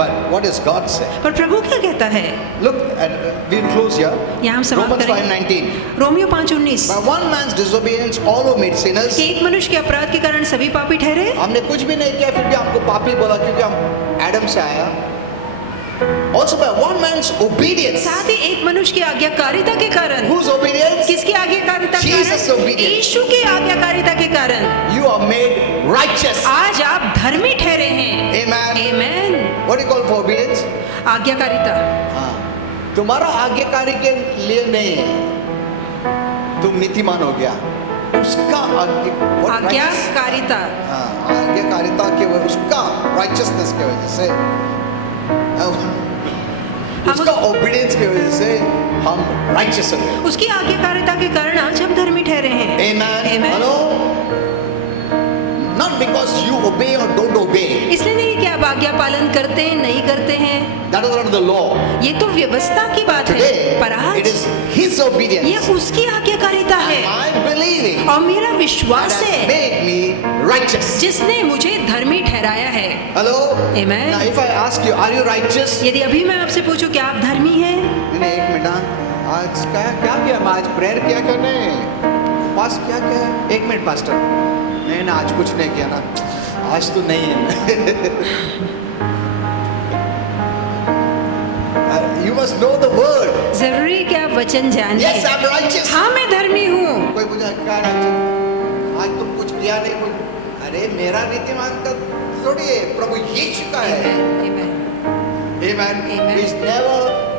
But what does God say? पर प्रभु क्या कहता है? Look, we'll close here. यहाँ हम समाप्त Romans करेंगे। 5:19. Romeo 5:19 By one man's disobedience, all were made sinners. कि एक मनुष्य के अपराध के कारण सभी पापी ठहरे। हमने कुछ भी नहीं किया फिर भी हमको पापी बोला क्योंकि हम एडम से आया. Also by one man's obedience. साथ ही एक मनुष्य की आज्ञाकारिता के कारण। Whose obedience? किसकी आज्ञाकारिता के Jesus' कारण? obedience. यीशु की आज्ञाकारिता के कारण You are made righteous. आज आप धर्मी ठहरे हैं। Amen. Amen. What do you call for obedience? आज्ञाकारिता। हाँ. तुम्हारा आज्ञाकारी के लिए नहीं है. तुम नीतिमान हो गया. उसका आज्ञाकारिता। हाँ, आज्ञाकारिता के वजह उसका righteousness के वजह से उसका obedience की वजह से हम righteous हो गए. उसकी आज्ञाकारिता के कारण आज हम धर्मी ठहरे हैं। Amen. Amen. Hello. Not because you obey or don't obey. इसलिए नहीं कि आप आज्ञा पालन करते हैं नहीं करते हैं। That was under the law. ये तो व्यवस्था की बात है, पर Today, it आज is His obedience. ये उसकी आज्ञाकारिता है And my believing और मेरा that विश्वास has है made me righteous. जिसने मुझे धर्मी ठहराया है। Hello? Amen. Now, if I ask you, are you righteous? यदि अभी मैं आपसे पूछूं क्या आप धर्मी हैं? मैंने एक मिनट आज क्या किया? मैं आज प्रेयर किया करने पास क्या किया? एक मिनट पास्टर, नहीं ना आज कुछ नहीं किया ना, आज तो नहीं है। You must know the word. जरूरी है कि आप वचन जानिए। Yes, I'm righteous. हाँ मैं धर्मी हूँ। कोई पूछा क्या righteous? आज तुम कुछ किया नहीं कुछ, अरे मेरा नीतिमान का थोड़ी है, प्रभु यीशु का है। Amen. Amen. Amen. Which never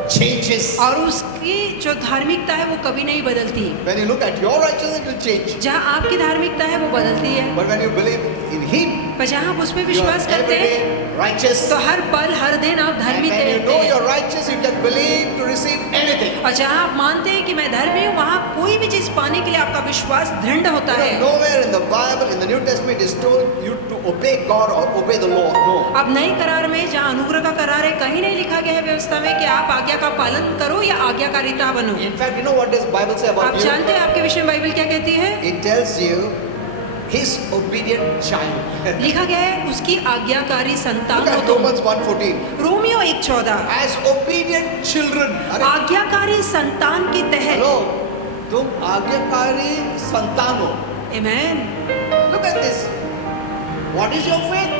changes. और उसकी जो धार्मिकता है वो कभी नहीं बदलती। When you look at your righteousness, it will change. जहाँ आपकी धार्मिकता है वो बदलती है, But when you believe in Him, पर जहाँ आप उस पर you are विश्वास करते every हैं day righteous. तो हर पल हर दिन आप And धार्मिक when you रहते know हैं। you're righteous, you can believe to receive anything. और जहाँ आप मानते हैं कि मैं धर्मी हूँ, वहाँ कोई भी चीज पाने के लिए आपका विश्वास दृढ़ होता You know, है। nowhere in the Bible, in the New Testament, is told you to obey God or obey the law. No. अब नए करार में जहाँ अनुग्रह का करार है, कहीं नहीं लिखा गया है व्यवस्था में कि आप आज्ञा का पालन करो या आज्ञाकारिता बनो। In fact, you know what does Bible say आप about you? जानते हैं आपके विषय में बाइबल क्या कहती है? It tells you His obedient child. लिखा गया है उसकी आज्ञाकारी संतान Look हो at तुम। Romans 1:14. Romeo 1:14 As obedient children. अरे, आज्ञाकारी संतान के तहत। हेलो, तुम आज्ञाकारी संतान हो। आमेन। Look at this. What is your faith?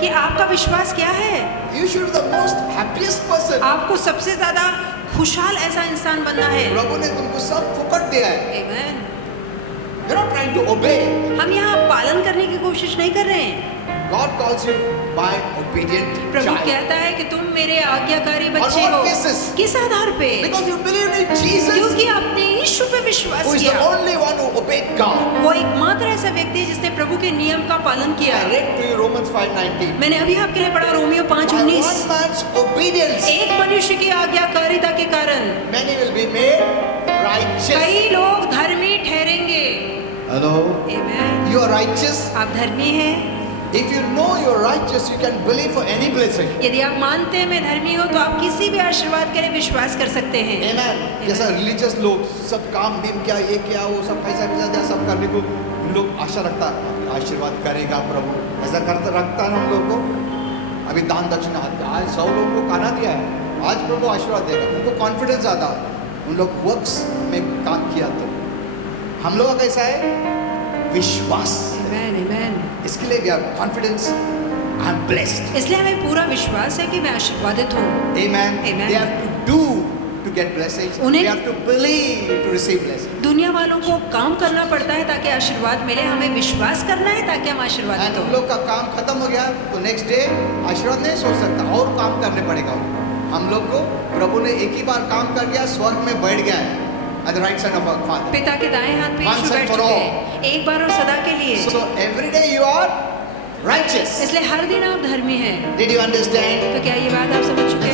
कि आपका विश्वास क्या है? You should be the most happiest person. आपको सबसे ज्यादा खुशहाल ऐसा इंसान बनना है। प्रभु ने तुमको सब फुकट दिया है। आमेन। You're not trying to obey. हम यहाँ पालन करने की कोशिश नहीं कर रहे हैं। God calls you my obedient Prabhu child. कहता है कि तुम मेरे आज्ञाकारी बच्चे On हो। what basis? किस आधार पे? Because you believe in Jesus, क्योंकि आपने यीशु पे विश्वास who is the किया। only one who obeyed God. वो एकमात्र ऐसा व्यक्ति है जिसने प्रभु के नियम का पालन किया। I read to you Romans 5:19. मैंने अभी आपके लिए पढ़ा Romeo By 5:19। one man's obedience, एक मनुष्य की आज्ञाकारिता के कारण many will be made righteous. कई लोग धर्मी ठहरेंगे। Hello? Amen. You are righteous. आप धर्मी हैं। If you know you're righteous, you can believe for any blessing. यदि आप मानते हैं मैं धर्मी हूँ तो आप किसी भी आशीर्वाद के लिए विश्वास कर सकते हैं। Amen. जैसा रिलीजियस लोग सब काम दिन क्या ये क्या वो सब पैसा दिया सब करने को उन लोग आशा रखता है आशीर्वाद करेगा प्रभु, ऐसा करता रखता है उन लोग को। अभी दान दक्षिणा आज 100 लोगों को खाना दिया है, आज प्रभु आशीर्वाद देगा, उनको कॉन्फिडेंस आता है, उन लोग वर्क्स में काम किया। तो हम लोग का कैसा है? विश्वास। आमेन, आमेन। इसके लिए भी कॉन्फिडेंस, आई एम ब्लेस्ड। इसलिए हमें पूरा विश्वास है कि मैं आशीर्वादित हूँ। Amen. Amen. They have to do to get blessings. उन्हें- They have to believe to receive blessings. दुनिया वालों को काम करना पड़ता है ताकि आशीर्वाद मिले, हमें विश्वास करना है ताकि हम आशीर्वादित And उन हो। लोग का काम खत्म हो गया तो नेक्स्ट डे आशीर्वाद नहीं सोच सकता, और काम करने पड़ेगा। हम लोग को प्रभु ने एक ही बार काम कर दिया, स्वर्ग में बैठ गया है at the right side of our Father. पिता के दाएं हाथ पे Once यीशु and बैठ for चुके all. हैं, एक बार और सदा के लिए। So every day you are righteous. इसलिए हर दिन आप धर्मी हैं। Did you understand? तो क्या ये बात आप समझ चुके